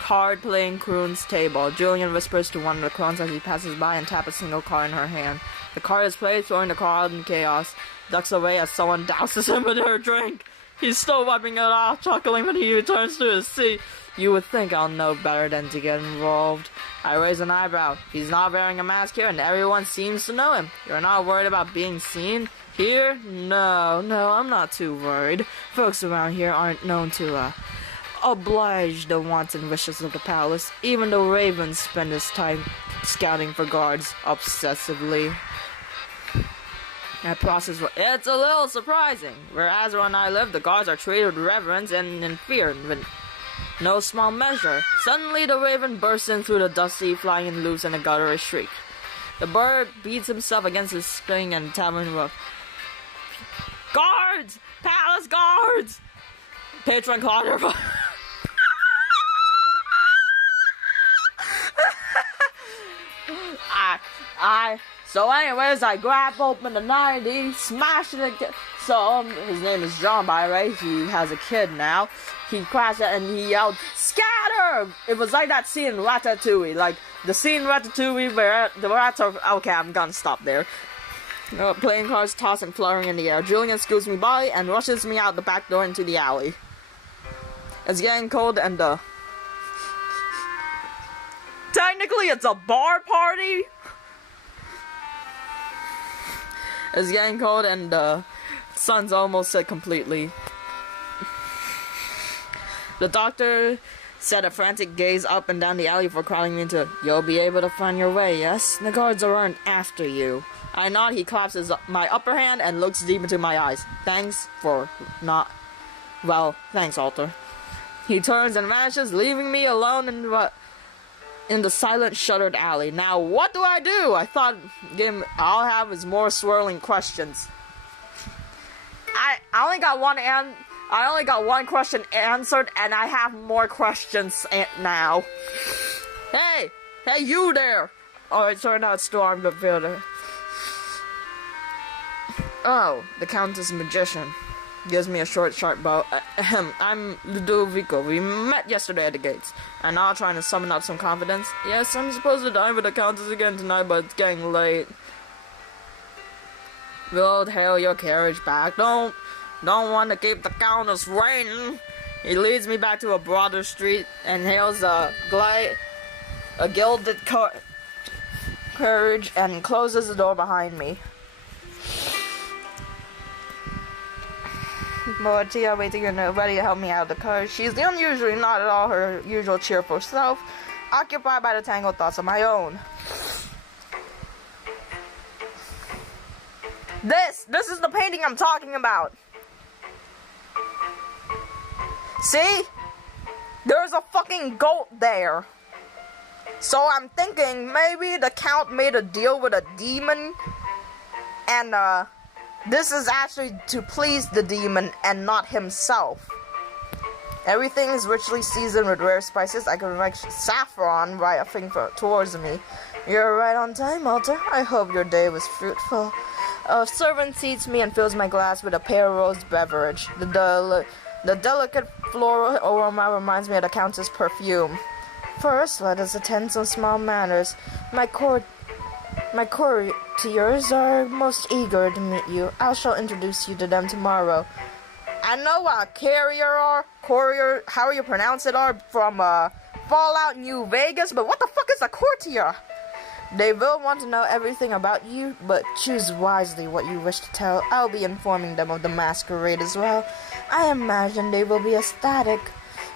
card-playing crone's table. Julian whispers to one of the crones as he passes by and taps a single card in her hand. The card is played, throwing the card in chaos. Ducks away as someone douses him with her drink. He's still wiping it off, chuckling when he returns to his seat. You would think I'll know better than to get involved. I raise an eyebrow. He's not wearing a mask here, and everyone seems to know him. You're not worried about being seen? Here? No, I'm not too worried. Folks around here aren't known to, oblige the wants and wishes of the palace. Even the ravens spend his time scouting for guards obsessively. That process, it's a little surprising. Whereas when I live, the guards are treated with reverence and in fear, with no small measure. Suddenly the raven bursts in through the dusty, flying loose in a guttural shriek. The bird beats himself against his string and tavern roof. Guards! Palace guards! Patron Claudia. So anyways, I grabbed open the 90, smashed it again. So, his name is John, by the way. He has a kid now. He crashed it and he yelled, "Scatter!" It was like that scene in Ratatouille. Like, the scene in Ratatouille where the rats are... Okay, I'm gonna stop there. Playing cards toss and fluttering in the air. Julian scoots me by and rushes me out the back door into the alley. It's getting cold and technically it's a bar party. It's getting cold and the sun's almost set completely. The doctor set a frantic gaze up and down the alley before crawling me into, "You'll be able to find your way, yes? The guards aren't after you." I nod, he claps my upper hand and looks deep into my eyes. Thanks, Alter. He turns and vanishes, leaving me alone in the silent, shuttered alley. Now, what do? I thought I'll have is more swirling questions. I only got one question answered, and I have more questions now. Hey, you there! Oh, it turned out Storm the Builder. Oh, the Countess Magician. Gives me a short, sharp bow. I'm Ludovico. We met yesterday at the gates. And now trying to summon up some confidence. Yes, I'm supposed to dine with the Countess again tonight, but it's getting late. We'll hail your carriage back. Don't want to keep the Countess waiting. He leads me back to a broader street and hails a gilded carriage and closes the door behind me. Tia waiting ready to help me out of the car. She's unusually not at all her usual cheerful self, occupied by the tangled thoughts of my own. This is the painting I'm talking about. See? There's a fucking goat there. So I'm thinking maybe the Count made a deal with a demon and this is actually to please the demon and not himself. Everything is richly seasoned with rare spices. I can make saffron wafting towards me. You're right on time, Alter. I hope your day was fruitful. A servant seats me and fills my glass with a pale rose beverage. The delicate floral aroma reminds me of the Countess' perfume. First, let us attend some small matters. My courtiers are most eager to meet you. I shall introduce you to them tomorrow. I know what courier, how you pronounce it, are from Fallout New Vegas, but what the fuck is a courtier? They will want to know everything about you, but choose wisely what you wish to tell. I'll be informing them of the masquerade as well. I imagine they will be ecstatic.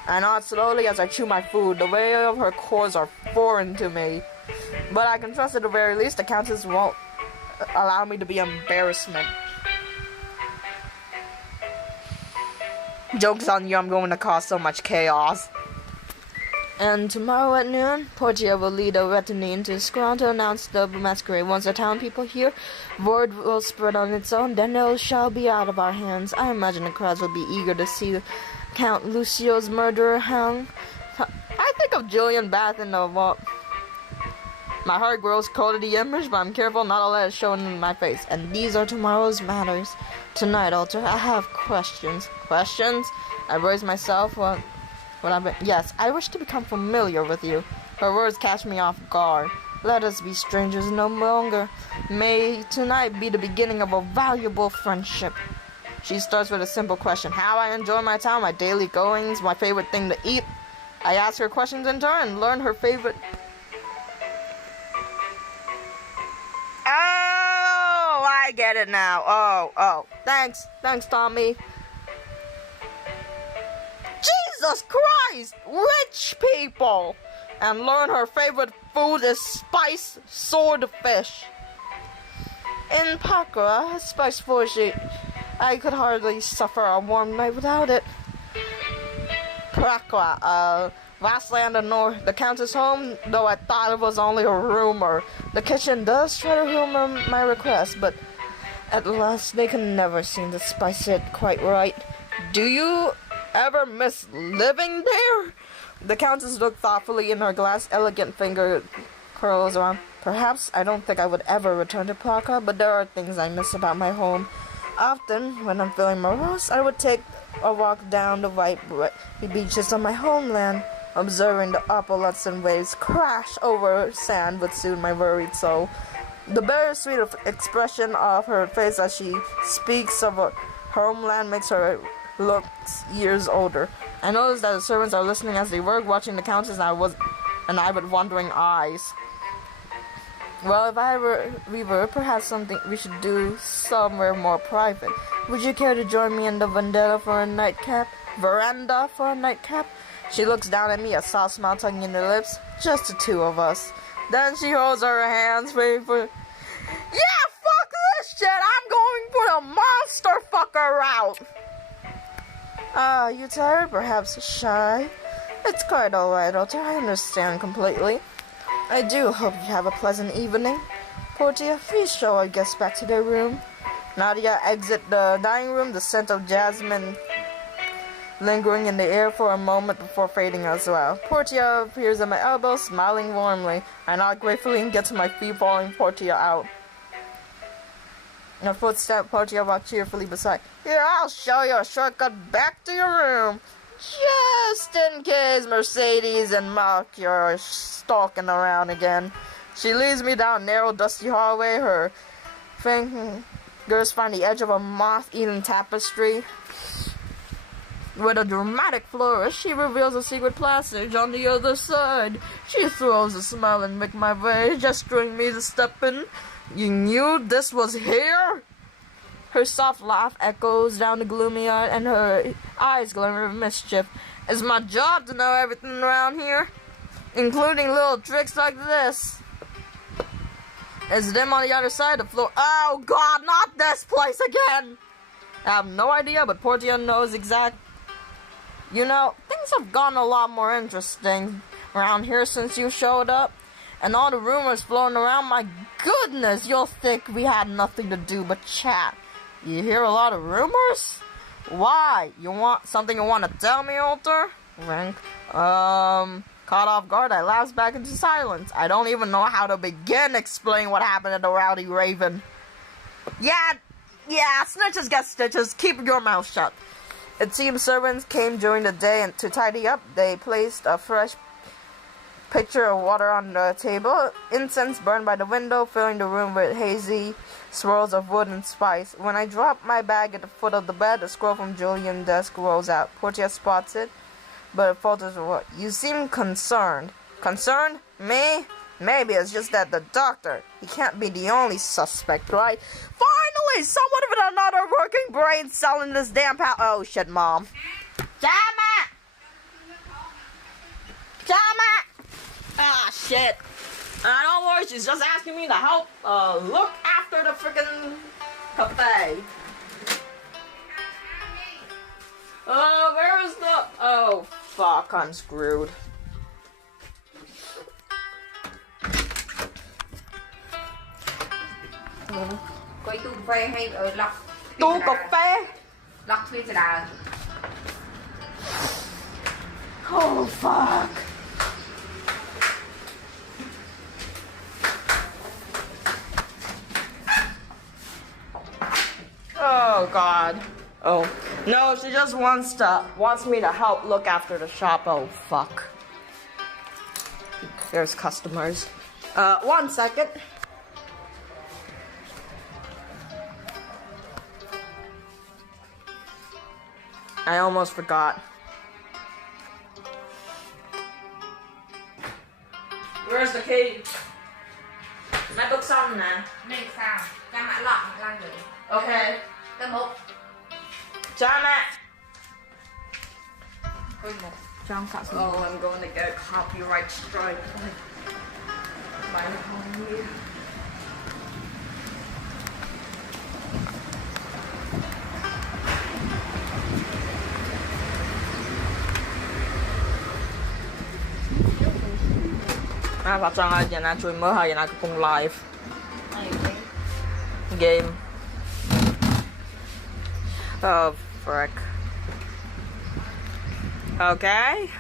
I nod slowly as I chew my food. The way of her chords are foreign to me. But I can trust at the very least the Countess won't allow me to be embarrassment. Joke's on you, I'm going to cause so much chaos. And tomorrow at noon, Portia will lead a retinue into the square to announce the masquerade. Once the town people hear, word will spread on its own, then it shall be out of our hands. I imagine the crowds will be eager to see Count Lucio's murderer hung. I think of Julian Bath in the wall. My heart grows cold at the image, but I'm careful not to let it show in my face. And these are tomorrow's matters. Tonight, Alter, I have questions. Questions? I raise myself. Yes, I wish to become familiar with you. Her words catch me off guard. Let us be strangers no longer. May tonight be the beginning of a valuable friendship. She starts with a simple question. How I enjoy my time, my daily goings, my favorite thing to eat. I ask her questions in turn, learn her favorite... Oh, I get it now. Oh. Thanks, Tommy. Jesus Christ! Rich people! And learn her favorite food is spiced swordfish. In Pakra, spiced fish, I could hardly suffer a warm night without it. Pakra, vast land of north, the Countess' home, though I thought it was only a rumor. The kitchen does try to humor my request, but at last they can never seem to spice it quite right. Do you ever miss living there? The Countess looked thoughtfully in her glass, elegant finger curls around. Perhaps I don't think I would ever return to Praga, but there are things I miss about my home. Often, when I'm feeling morose, I would take a walk down the white beaches of my homeland. Observing the opalescent waves crash over sand would soothe my worried soul. The bittersweet expression of her face as she speaks of her homeland makes her look years older. I noticed that the servants are listening as they work, watching the Countess and I with wondering eyes. Well, we were perhaps something we should do somewhere more private. Would you care to join me in the veranda for a nightcap? She looks down at me, a soft smile tugging in her lips. Just the two of us. Then she holds her hands, waiting for... Yeah, fuck this shit! I'm going for the monster fucker route! You tired? Perhaps shy? It's quite alright, Alter. I understand completely. I do hope you have a pleasant evening. Portia, please show our guests back to their room. Nadia exit the dining room, the scent of jasmine lingering in the air for a moment before fading as well. Portia appears at my elbow, smiling warmly. I nod gratefully and get to my feet, following Portia out. In a footstep, Portia walks cheerfully beside. Here, I'll show you a shortcut back to your room. Just in case Mercedes and Mark are stalking around again. She leads me down a narrow, dusty hallway. Her fingers find the edge of a moth-eaten tapestry. With a dramatic flourish, she reveals a secret passage on the other side. She throws a smile and makes my way, gesturing me to step in. You knew this was here? Her soft laugh echoes down the gloomy eye, and her eyes glimmer with mischief. It's my job to know everything around here, including little tricks like this. It's them on the other side of the floor. Oh God, not this place again! I have no idea, but Portia knows exact. You know, things have gotten a lot more interesting around here since you showed up. And all the rumors floating around, my goodness, you'll think we had nothing to do but chat. You hear a lot of rumors? Why? You want something you want to tell me, Alter? Wink. Caught off guard, I lapse back into silence. I don't even know how to begin explaining what happened at the Rowdy Raven. Yeah, snitches get stitches. Keep your mouth shut. It seems servants came during the day and to tidy up. They placed a fresh pitcher of water on the table. Incense burned by the window, filling the room with hazy swirls of wood and spice. When I drop my bag at the foot of the bed, a scroll from Julian's desk rolls out. Portia spots it, but it falters a word. You seem concerned. Concerned? Me? Maybe it's just that the doctor, he can't be the only suspect, right? Finally! Someone with another working brain selling this damn Oh shit, Mom. Damn it! Ah, shit. Don't worry, she's just asking me to help look after the freaking cafe. Where is the... Oh, fuck, I'm screwed. Có tu cà phê hay ở lọc Tu cà phê? lọc phía trên đà. Oh, fuck. Oh God. Oh no, she just wants me to help look after the shop. Oh fuck. There's customers. 1 second. I almost forgot. Where's the key? Mẹ bước xong nè. Này sao? Ra mã lọc lăng rồi. Okay. Tớ một. Damn it. Oh, I'm going to get a copyright strike. By calling you. Pháp Trang ơi, giờ nào chui mới hơi, giờ nào cùng live game. Oh frick. Okay.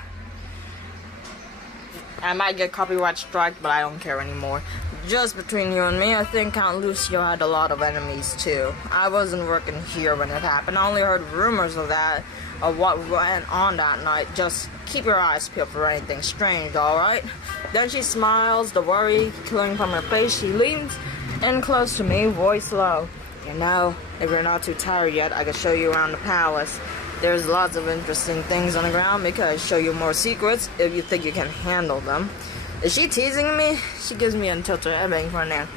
I might get copyright strike, but I don't care anymore. Just between you and me, I think Count Lucio had a lot of enemies too. I wasn't working here when it happened. I only heard rumors of that, of what went on that night. Just keep your eyes peeled for anything strange, alright? Then she smiles, the worry killing from her face. She leans in close to me, voice low. You know, if you're not too tired yet, I can show you around the palace. There's lots of interesting things on the ground because I show you more secrets if you think you can handle them. Is she teasing me? She gives me a tilter headbang for now.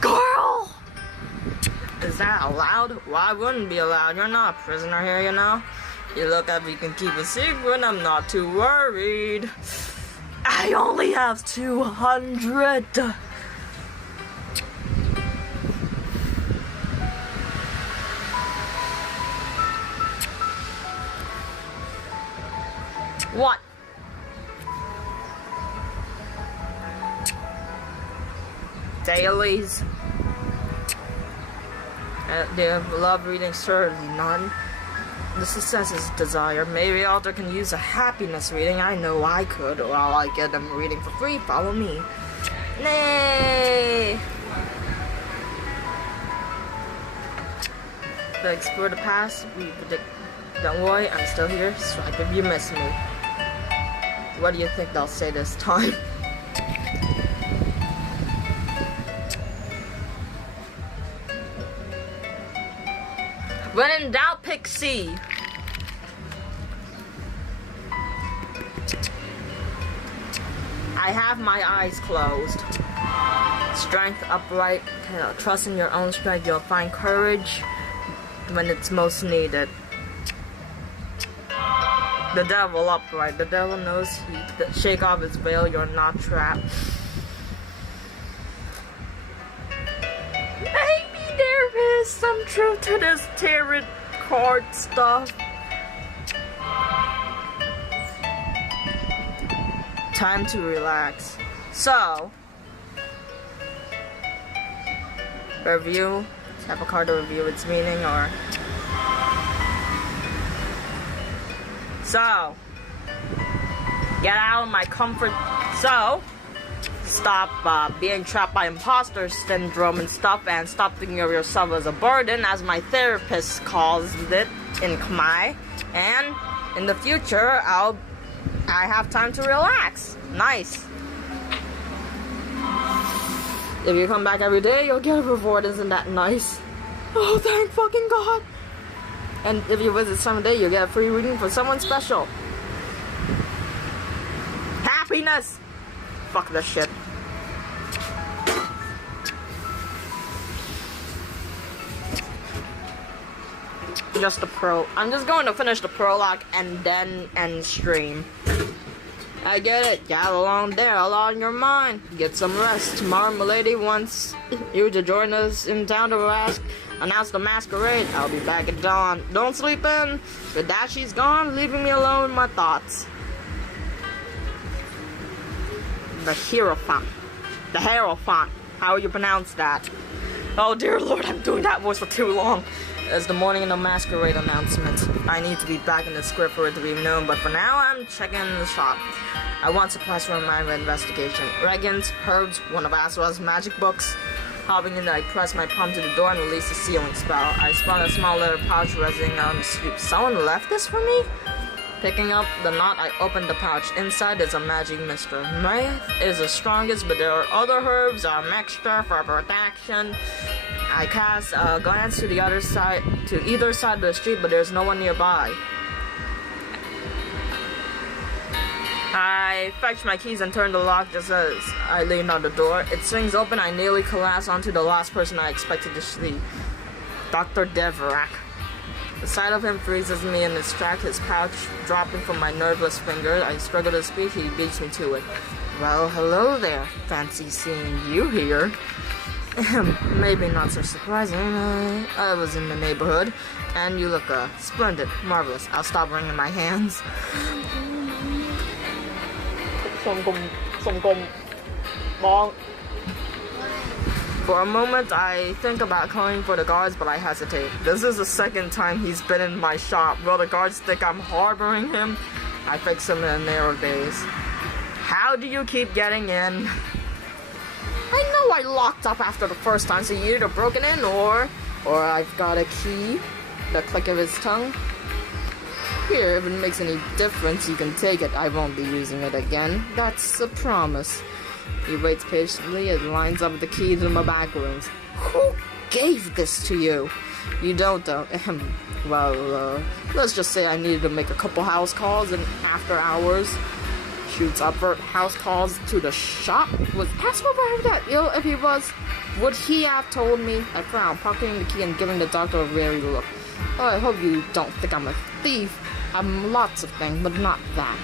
Girl! Is that allowed? Why wouldn't be allowed? You're not a prisoner here, you know? You look like you can keep a secret, I'm not too worried. I only have 200. What? Dailies. They love reading certainly none. The success is desired. Maybe author can use a happiness reading. I know I could, or I'll get them reading for free. Follow me. Nay. The explore the past. We predict. Don't worry, I'm still here. Stripe if you miss me. What do you think they'll say this time? When in doubt, pick C. I have my eyes closed. Strength upright. Trust in your own strength. You'll find courage when it's most needed. The devil upright. The devil knows he shake off his veil. You're not trapped. Maybe there is some truth to this tarot card stuff. Time to relax. So, review. Tap a card to review its meaning, or so get out of my comfort. So stop being trapped by imposter syndrome and stuff, and stop thinking of yourself as a burden, as my therapist calls it in Khmer. And in the future, I have time to relax. Nice. If you come back every day, you'll get a reward. Isn't that nice? Oh, thank fucking God. And if you visit someday, you'll get a free reading for someone special. Happiness! Fuck this shit. Just the I'm just going to finish the prologue and then end stream. I get it. Got a long day, a lot on your mind. Get some rest. Tomorrow, milady wants you to join us in town to announce the masquerade. I'll be back at dawn. Don't sleep in. With that, she's gone, leaving me alone with my thoughts. The Hierophant. The Hierophant. How you pronounce that? Oh dear Lord, I'm doing that voice for too long. It's the morning of the masquerade announcement. I need to be back in the script for it to be known, but for now, I'm checking the shop. I want supplies for my investigation. Regans, herbs, one of Asra's magic books. Hopping in, I press my palm to the door and release a sealing spell. I spot a small leather pouch resting on the scoop. Someone left this for me? Picking up the knot, I open the pouch. Inside is a magic mixture. Wraith is the strongest, but there are other herbs, a mixture for protection. I cast a glance to either side of the street, but there's no one nearby. I fetch my keys and turn the lock just as I lean on the door. It swings open. I nearly collapse onto the last person I expected to see, Dr. Deverak. The sight of him freezes me in his track, his pouch dropping from my nerveless fingers. I struggle to speak. He beats me to it. Well, hello there. Fancy seeing you here. Maybe not so surprising. I was in the neighborhood, and you look splendid, marvelous. I'll stop wringing my hands. For a moment, I think about calling for the guards, but I hesitate. This is the second time he's been in my shop. Will the guards think I'm harboring him? I fix him in a narrow daze. How do you keep getting in? I know I locked up after the first time, so you either broken in or I've got a key. The click of his tongue. Here, if it makes any difference, you can take it. I won't be using it again. That's a promise. He waits patiently and lines up the key to my back rooms. Who gave this to you. You don't, though. Well, let's just say I needed to make a couple house calls, and after hours, shoots upward house calls to the shop. Was asshole that ill? If he was, would he have told me? I frowned, pocketing the key and giving the doctor a weary look. Oh, I hope you don't think I'm a thief. I'm lots of things, but not that.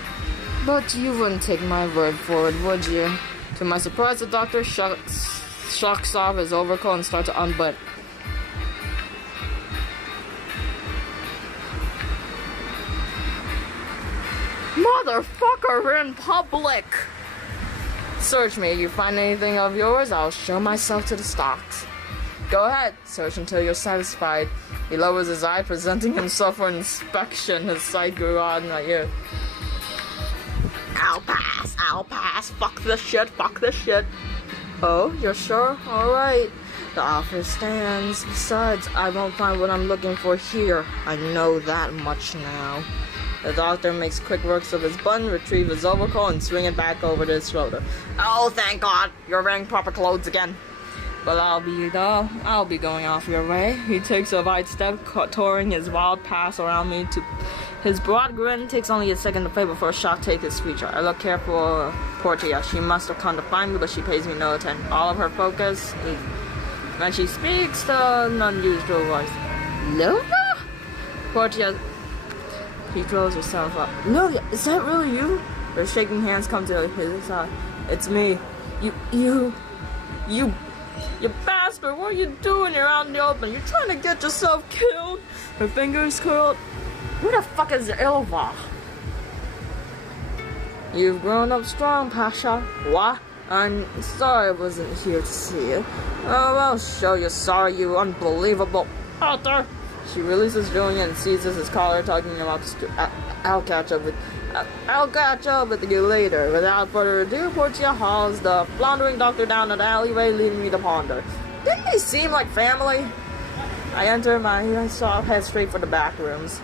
But you wouldn't take my word for it, would you? To my surprise, the doctor shucks off his overcoat and starts to unbutton. Motherfucker in public! Search me. You find anything of yours, I'll show myself to the stocks. Go ahead. Search until you're satisfied. He lowers his eye, presenting himself for inspection. His sight grew odd in my ear. I'll pass. Fuck this shit. Oh, you're sure? Alright. The offer stands. Besides, I won't find what I'm looking for here. I know that much now. The doctor makes quick works of his button, retrieve his overcoat, and swing it back over to his shoulder. Oh, thank God! You're wearing proper clothes again. Well, I'll be going off your way. He takes a wide step, touring his wild pass around me. His broad grin takes only a second to fade before a shock takes his feature. I look careful at Portia. She must have come to find me, but she pays me no attention. All of her focus is when she speaks to an unusual voice. Lilia? Portia. She throws herself up. Lilia, is that really you? Her shaking hands come to his side. It's me. You bastard, what are you doing here out in the open? You're trying to get yourself killed? Her fingers curled. Who the fuck is Ilva? You've grown up strong, Pasha. What? I'm sorry I wasn't here to see it. Oh, I'll show you sorry, you unbelievable Arthur. She releases Julian and seizes his collar, talking about I'll catch up with you later. Without further ado, Portia hauls the floundering doctor down an alleyway, leading me to ponder. Didn't they seem like family? I enter my shop, head straight for the back rooms.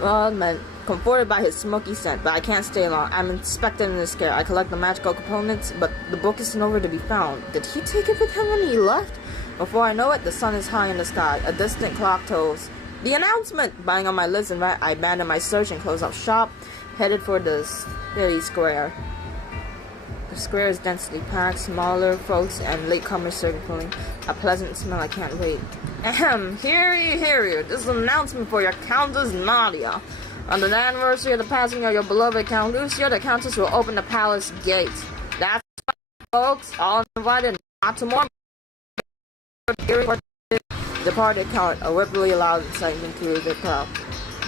Well, man, comforted by his smoky scent, but I can't stay long. I'm inspecting in this care. I collect the magical components, but the book isn't nowhere to be found. Did he take it with him when he left? Before I know it, the sun is high in the sky. A distant clock tolls. The announcement! Buying on my list, and I abandon my search and close up shop, headed for the city square. The square is densely packed, smaller folks and latecomers circling. A pleasant smell, I can't wait. Ahem, hear you. This is an announcement for your Countess Nadia. On the anniversary of the passing of your beloved Count Lucia, the Countess will open the palace gates. That's right, folks, all invited, not tomorrow. Departed count, a whippily loud excitement through the crowd.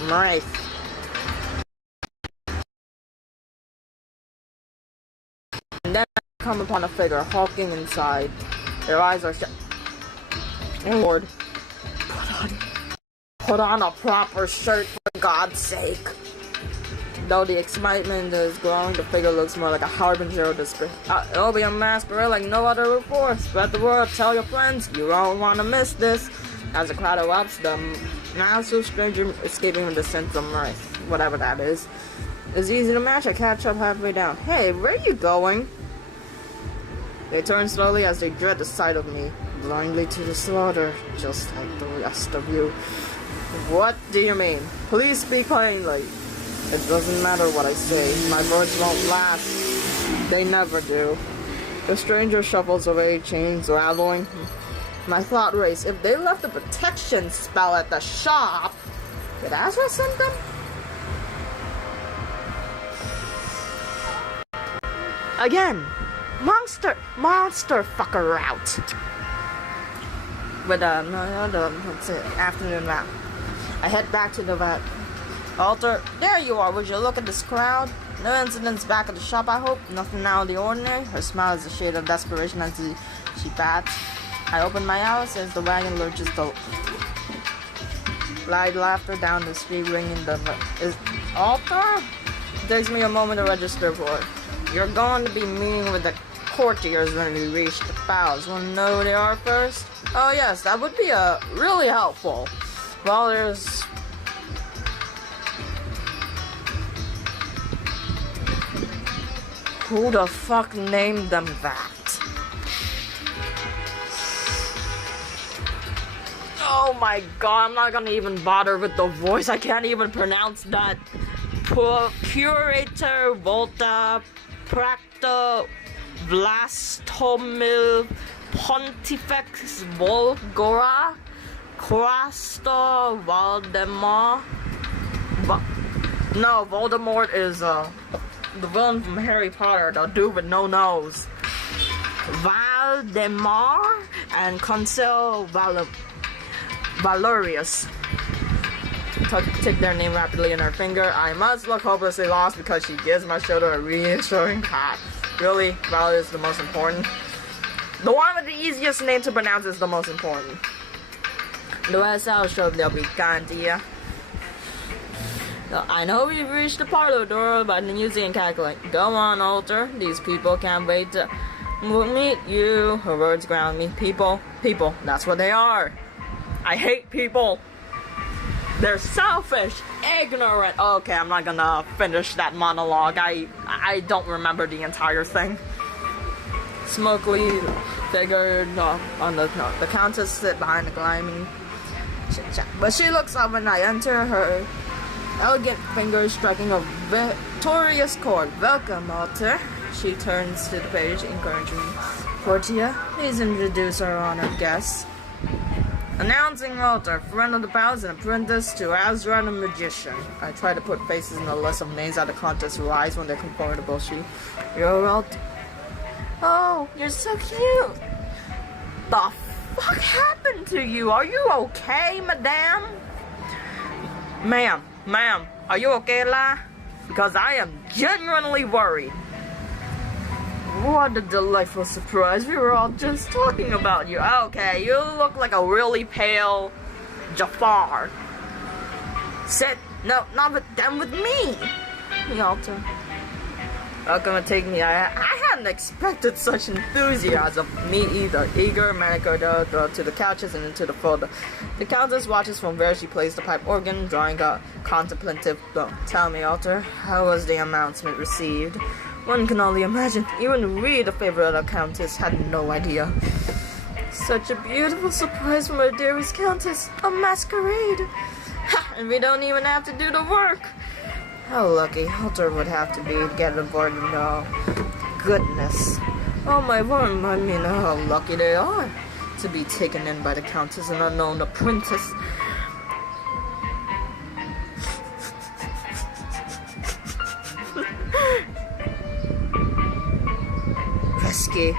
Nice. And then I come upon a figure hulking inside. Their eyes are shut. Lord, put on a proper shirt for God's sake. Though the excitement is growing, the figure looks more like a harbinger of despair. It'll be a masquerade like no other before. Spread the word, tell your friends, you don't want to miss this. As the crowd erupts, the massive stranger escaping with the sense of mirth, whatever that is easy to match. I catch up halfway down. Hey, where are you going? They turn slowly as they dread the sight of me, blindly to the slaughter, just like the rest of you. What do you mean? Please speak plainly. It doesn't matter what I say. My words won't last. They never do. The stranger shuffles away, chains rattling. My thought raced. If they left a protection spell at the shop, did Azra send them? Again, monster fucker out. With let's see, afternoon nap. I head back to the vet. Alter, there you are. Would you look at this crowd? No incidents back at the shop, I hope. Nothing out of the ordinary. Her smile is a shade of desperation as she bats. I open my house as the wagon lurches the light laughter down the street, ringing the is Alter? It takes me a moment to register for it. You're going to be meeting with the courtiers when we reach the bows. Want to know who they are first? Oh yes, that would be really helpful. Well, there's who the fuck named them that? Oh my god, I'm not gonna even bother with the voice. I can't even pronounce that. Procurator Volta Practo Vlastomil Pontifex Volgora Crasto Valdemar. No, Voldemort is the villain from Harry Potter, the dude with no nose. Valdemar and Consul Valerius. Take their name rapidly in her finger. I must look hopelessly lost because she gives my shoulder a reassuring pat. Really, Valerius is the most important. The one with the easiest name to pronounce is the most important. The rest I'll show they'll be Gandia. I know we've reached the parlor door, but the museum calculate. Go on, Alter. These people can't wait to meet you. Her words ground me. People, that's what they are. I hate people. They're selfish, ignorant. Okay, I'm not gonna finish that monologue. I don't remember the entire thing. Smokily figured on the countess sit behind the gleaming chit-chat. But she looks up when I enter, her elegant fingers striking a victorious chord. Welcome, Alter. She turns to the page, encouraging Portia. Please introduce our honored guests. Announcing Alter, friend of the palace and apprentice to Azra the magician. I try to put faces in the list of names at the contest who eyes when they're comfortable. You're Alter. Oh, you're so cute. The fuck happened to you? Are you okay, madame? Ma'am, are you okay, La? Because I am genuinely worried. What a delightful surprise. We were all just talking about you. Okay, you look like a really pale Jafar. Sit. No, not with them, with me. Yalta. Welcome to take me. I hadn't expected such enthusiasm. Me either. Eager, Manico to the couches and into the folder. The countess watches from where she plays the pipe organ, drawing a contemplative look. Tell me, Alter, how was the announcement received? One can only imagine. Even we, the favorite of the countess, had no idea. Such a beautiful surprise from our dearest countess. A masquerade. Ha! And we don't even have to do the work. How lucky Alter would have to be to get aboard and all. Goodness. Oh, my word, I mean, how lucky they are to be taken in by the countess and unknown apprentice.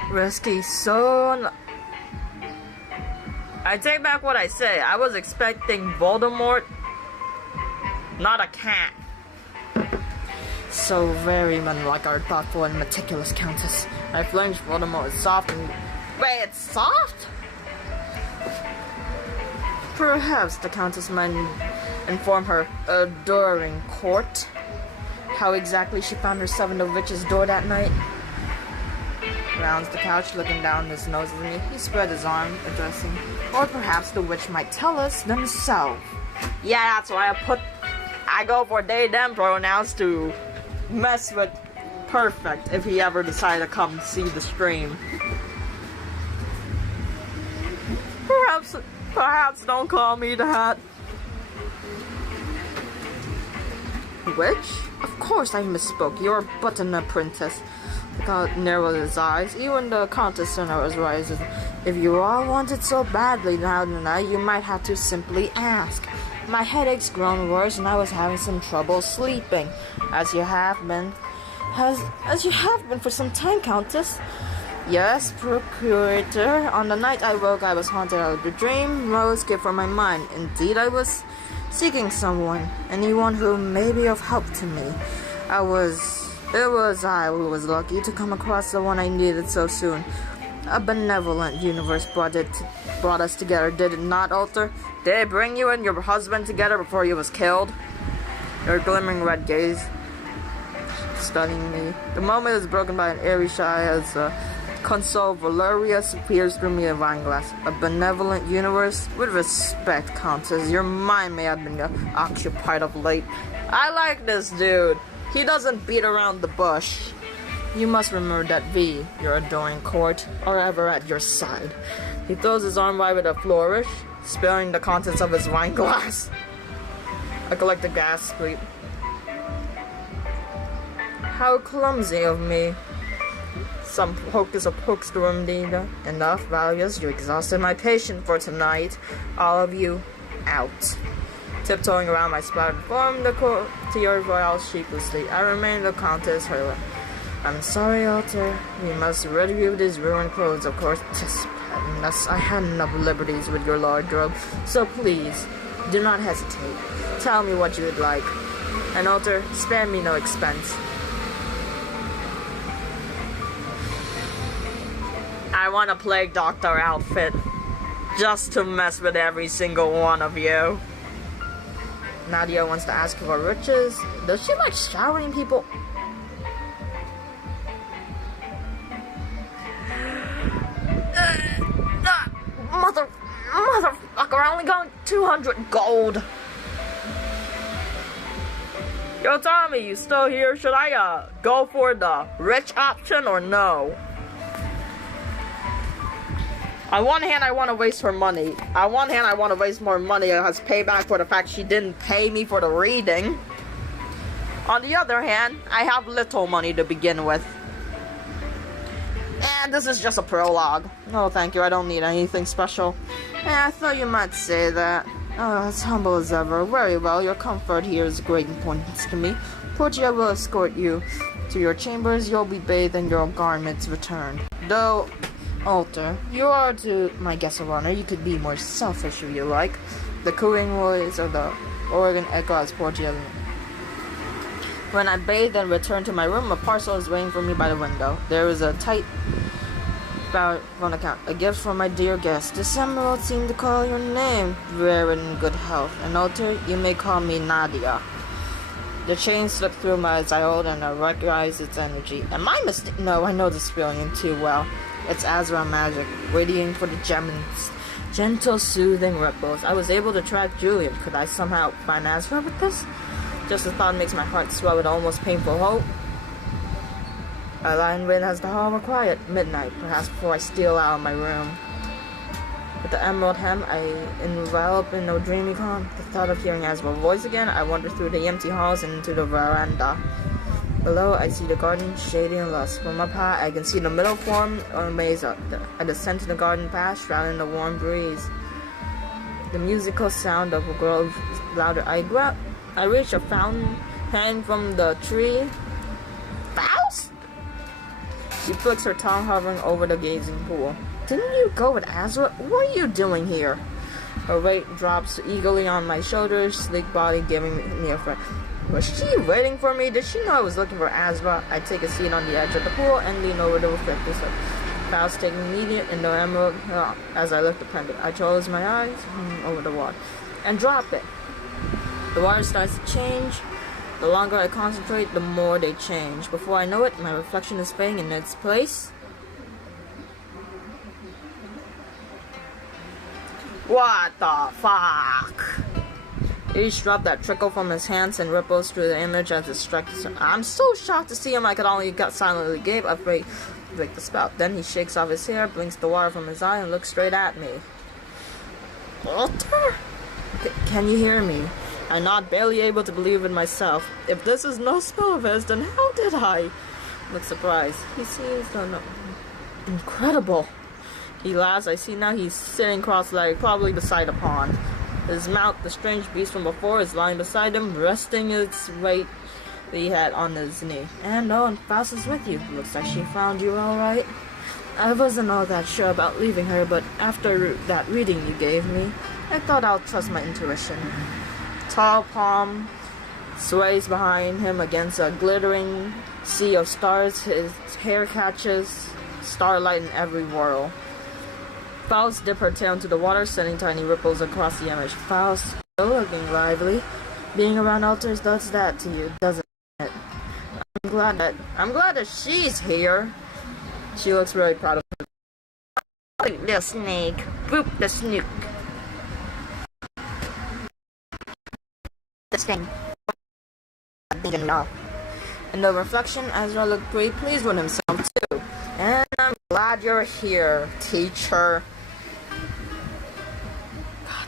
Risky, so... I take back what I say. I was expecting Voldemort, not a cat. So very unlike our thoughtful and meticulous countess. I flinched. Voldemort is soft and... Wait, it's soft? Perhaps the countess might inform her adoring court how exactly she found herself in the witch's door that night. Rounds the couch, looking down his nose at me. He spread his arm, addressing. Or perhaps the witch might tell us themselves. Yeah, that's why I go for they, them pronouns to mess with Perfect if he ever decided to come see the stream. Perhaps don't call me that. Witch? Of course I misspoke. You're but an apprentice. God narrowed his eyes. Even the countess in was rising. If you all want it so badly now tonight, you might have to simply ask. My headache's grown worse and I was having some trouble sleeping. As you have been for some time, Countess. Yes, Procurator. On the night I woke, I was haunted out of the dream. No escape from my mind. Indeed, I was seeking someone. Anyone who may be of help to me. It was I who was lucky to come across the one I needed so soon. A benevolent universe brought us together, did it not, Alter? Did it bring you and your husband together before you was killed? Your glimmering red gaze studying me. The moment is broken by an airy sigh as Consul Valerius appears through me a wine glass. A benevolent universe? With respect, Countess, your mind may have been occupied of late. I like this dude. He doesn't beat around the bush. You must remember that V, your adoring court, are ever at your side. He throws his arm wide with a flourish, spilling the contents of his wine glass. I collect a gas sweep. How clumsy of me. Some hocus pocus to indeed. Enough, Valius. You exhausted my patience for tonight. All of you, out. Tiptoeing around my splattered form, the courtier royal sheepishly. I remain the Countess her. I'm sorry, Alter. We must rid you of these ruined clothes, of course. Just pardon us. I had enough liberties with your wardrobe, so please, do not hesitate. Tell me what you would like. And Alter, spare me no expense. I want a plague doctor outfit, just to mess with every single one of you. Nadia wants to ask for riches. Does she like showering people? Motherfucker, I only got 200 gold. Yo, Tommy, you still here? Should I, go for the rich option or no? On one hand, I want to waste her money. On one hand, I want to waste more money as payback for the fact she didn't pay me for the reading. On the other hand, I have little money to begin with. And this is just a prologue. No, thank you, I don't need anything special. I thought you might say that. Oh, as humble as ever. Very well, your comfort here is of great importance to me. Portia will escort you to your chambers. You'll be bathed and your garments returned. Though, Alter, you are to my guest of honor. You could be more selfish if you like. The cooing voice of the organ echoes Portia. When I bathe and return to my room, a parcel is waiting for me by the window. There is a tight phone account. A gift from my dear guest. This emerald seemed to call your name. Rare and in good health. And Alter, you may call me Nadia. The chain slipped through my eyes. I hold and I recognize its energy. Am I mistaken? No, I know this feeling too well. It's Azra magic, waiting for the gems. Gentle, soothing ripples. I was able to track Julian. Could I somehow find Azra with this? Just the thought makes my heart swell with almost painful hope. I lie in wait as the hall were quiet. Midnight, perhaps before I steal out of my room. With the emerald hem, I envelop in no dreamy calm. The thought of hearing Azra's voice again, I wander through the empty halls and into the veranda. Below, I see the garden, shady and lush. From up high, I can see the middle form of a maze up there. I descend to the garden path, shrouded in the warm breeze. The musical sound of a grows louder. I reach a fountain hanging from the tree. Faust? She flicks her tongue, hovering over the gazing pool. Didn't you go with Azra? What are you doing here? Her weight drops eagerly on my shoulders, sleek body giving me a fright. Was she waiting for me? Did she know I was looking for Azra? I take a seat on the edge of the pool and lean over the reflective surface. Faust taking immediate in the emerald as I lift the pendant. I close my eyes over the water and drop it. The water starts to change. The longer I concentrate, the more they change. Before I know it, my reflection is fading in its place. What the fuck? Each drop that trickle from his hands and ripples through the image as it strikes. I'm so shocked to see him. I could only silently gape, afraid to break the spell. Then he shakes off his hair, blinks the water from his eye, and looks straight at me. Walter? Can you hear me? I'm not barely able to believe in myself. If this is no spell of his, then how did I? Look surprised. He seems incredible. He laughs. I see now he's sitting cross-legged, probably beside a pond. His mount, the strange beast from before, is lying beside him, resting its weight that he had on his knee. And Faust is with you. Looks like she found you all right. I wasn't all that sure about leaving her, but after that reading you gave me, I thought I'll trust my intuition. Tall palm sways behind him against a glittering sea of stars. His hair catches starlight in every whirl. Faust dipped her tail into the water, sending tiny ripples across the image. Faust, still looking lively. Being around altars does that to you, doesn't it? I'm glad that she's here. She looks really proud of her. The snake. Boop the snook. The thing. I didn't know. In the reflection, Ezra looked pretty pleased with himself too. And I'm glad you're here, teacher. God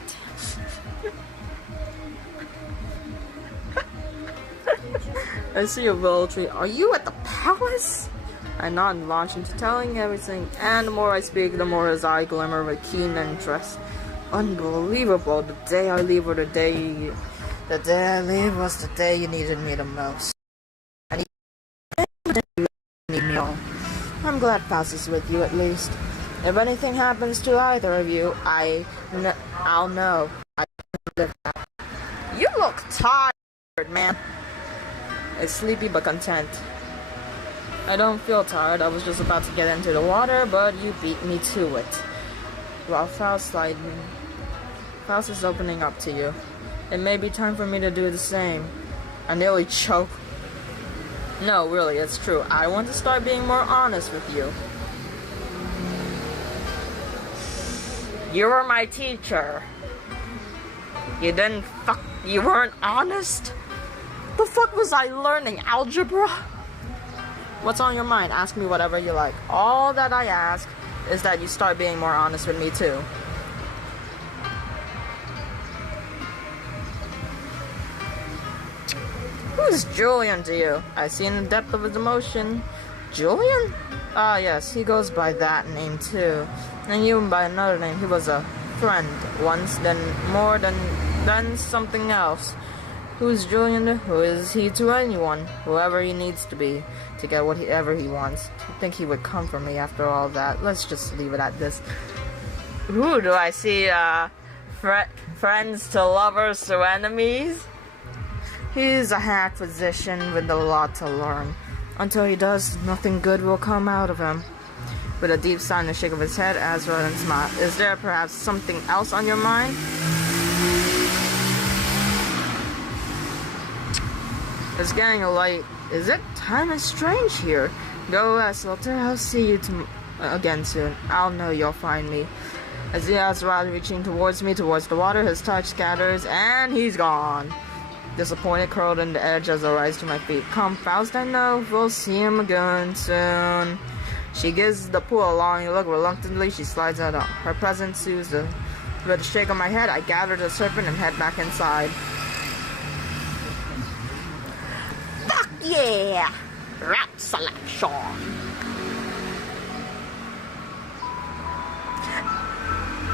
damn. I see a willow tree. Are you at the palace? I nod and launch into telling everything, and the more I speak, the more his eye glimmer with keen interest. Unbelievable. The day I leave or the day I leave was the day you needed me the most. And you didn't need me all. I'm glad Faust is with you at least. If anything happens to either of you, I'll know. I can live that. You look tired, man. It's sleepy but content. I don't feel tired. I was just about to get into the water, but you beat me to it. While Faust is opening up to you. It may be time for me to do the same. I nearly choke. No, really, it's true. I want to start being more honest with you. You were my teacher. You weren't honest? The fuck was I learning? Algebra? What's on your mind? Ask me whatever you like. All that I ask is that you start being more honest with me too. Who's Julian to you? I see in the depth of his emotion. Julian? Ah, yes, he goes by that name too. And even by another name. He was a friend once, then more than something else. Who's Julian? Who is he to anyone? Whoever he needs to be to get whatever he wants. I think he would come for me after all that. Let's just leave it at this. Who do I see? Friends to lovers to enemies? He's a hack physician with a lot to learn. Until he does, nothing good will come out of him. With a deep sigh and a shake of his head, Ezra then smiled. Is there perhaps something else on your mind? It's getting late. Is it? Time is strange here. Go west, Walter. I'll see you again soon. I'll know you'll find me. As he has Riley reaching towards me, towards the water, his touch scatters, and he's gone. Disappointed, curled in the edge as I rise to my feet. Come, Faust, I know. We'll see him again soon. She gives the pool a long look. Reluctantly, she slides out. Her presence soothes the... With a shake of my head, I gather the serpent and head back inside. Fuck yeah! Rat selection!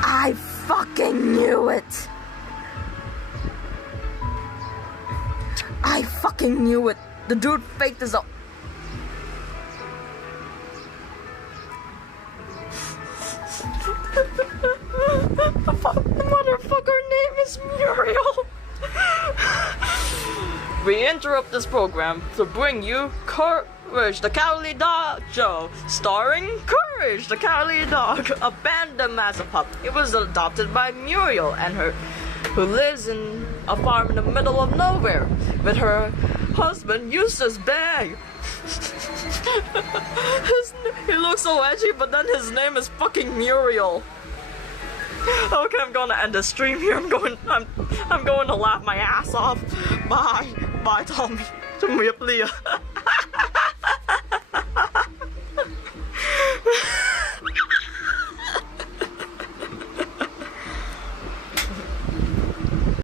I fucking knew it! I fucking knew it! The dude faked his own... The motherfucker name is Muriel! We interrupt this program to bring you Courage the Cowardly Dog Show, starring Courage the Cowardly Dog, abandoned as a pup. It was adopted by Muriel and her, who lives in a farm in the middle of nowhere with her husband Eustace Bag. He looks so edgy, but then his name is fucking Muriel. Okay, I'm gonna end the stream here. I'm going to laugh my ass off. Bye, Tommy. To me,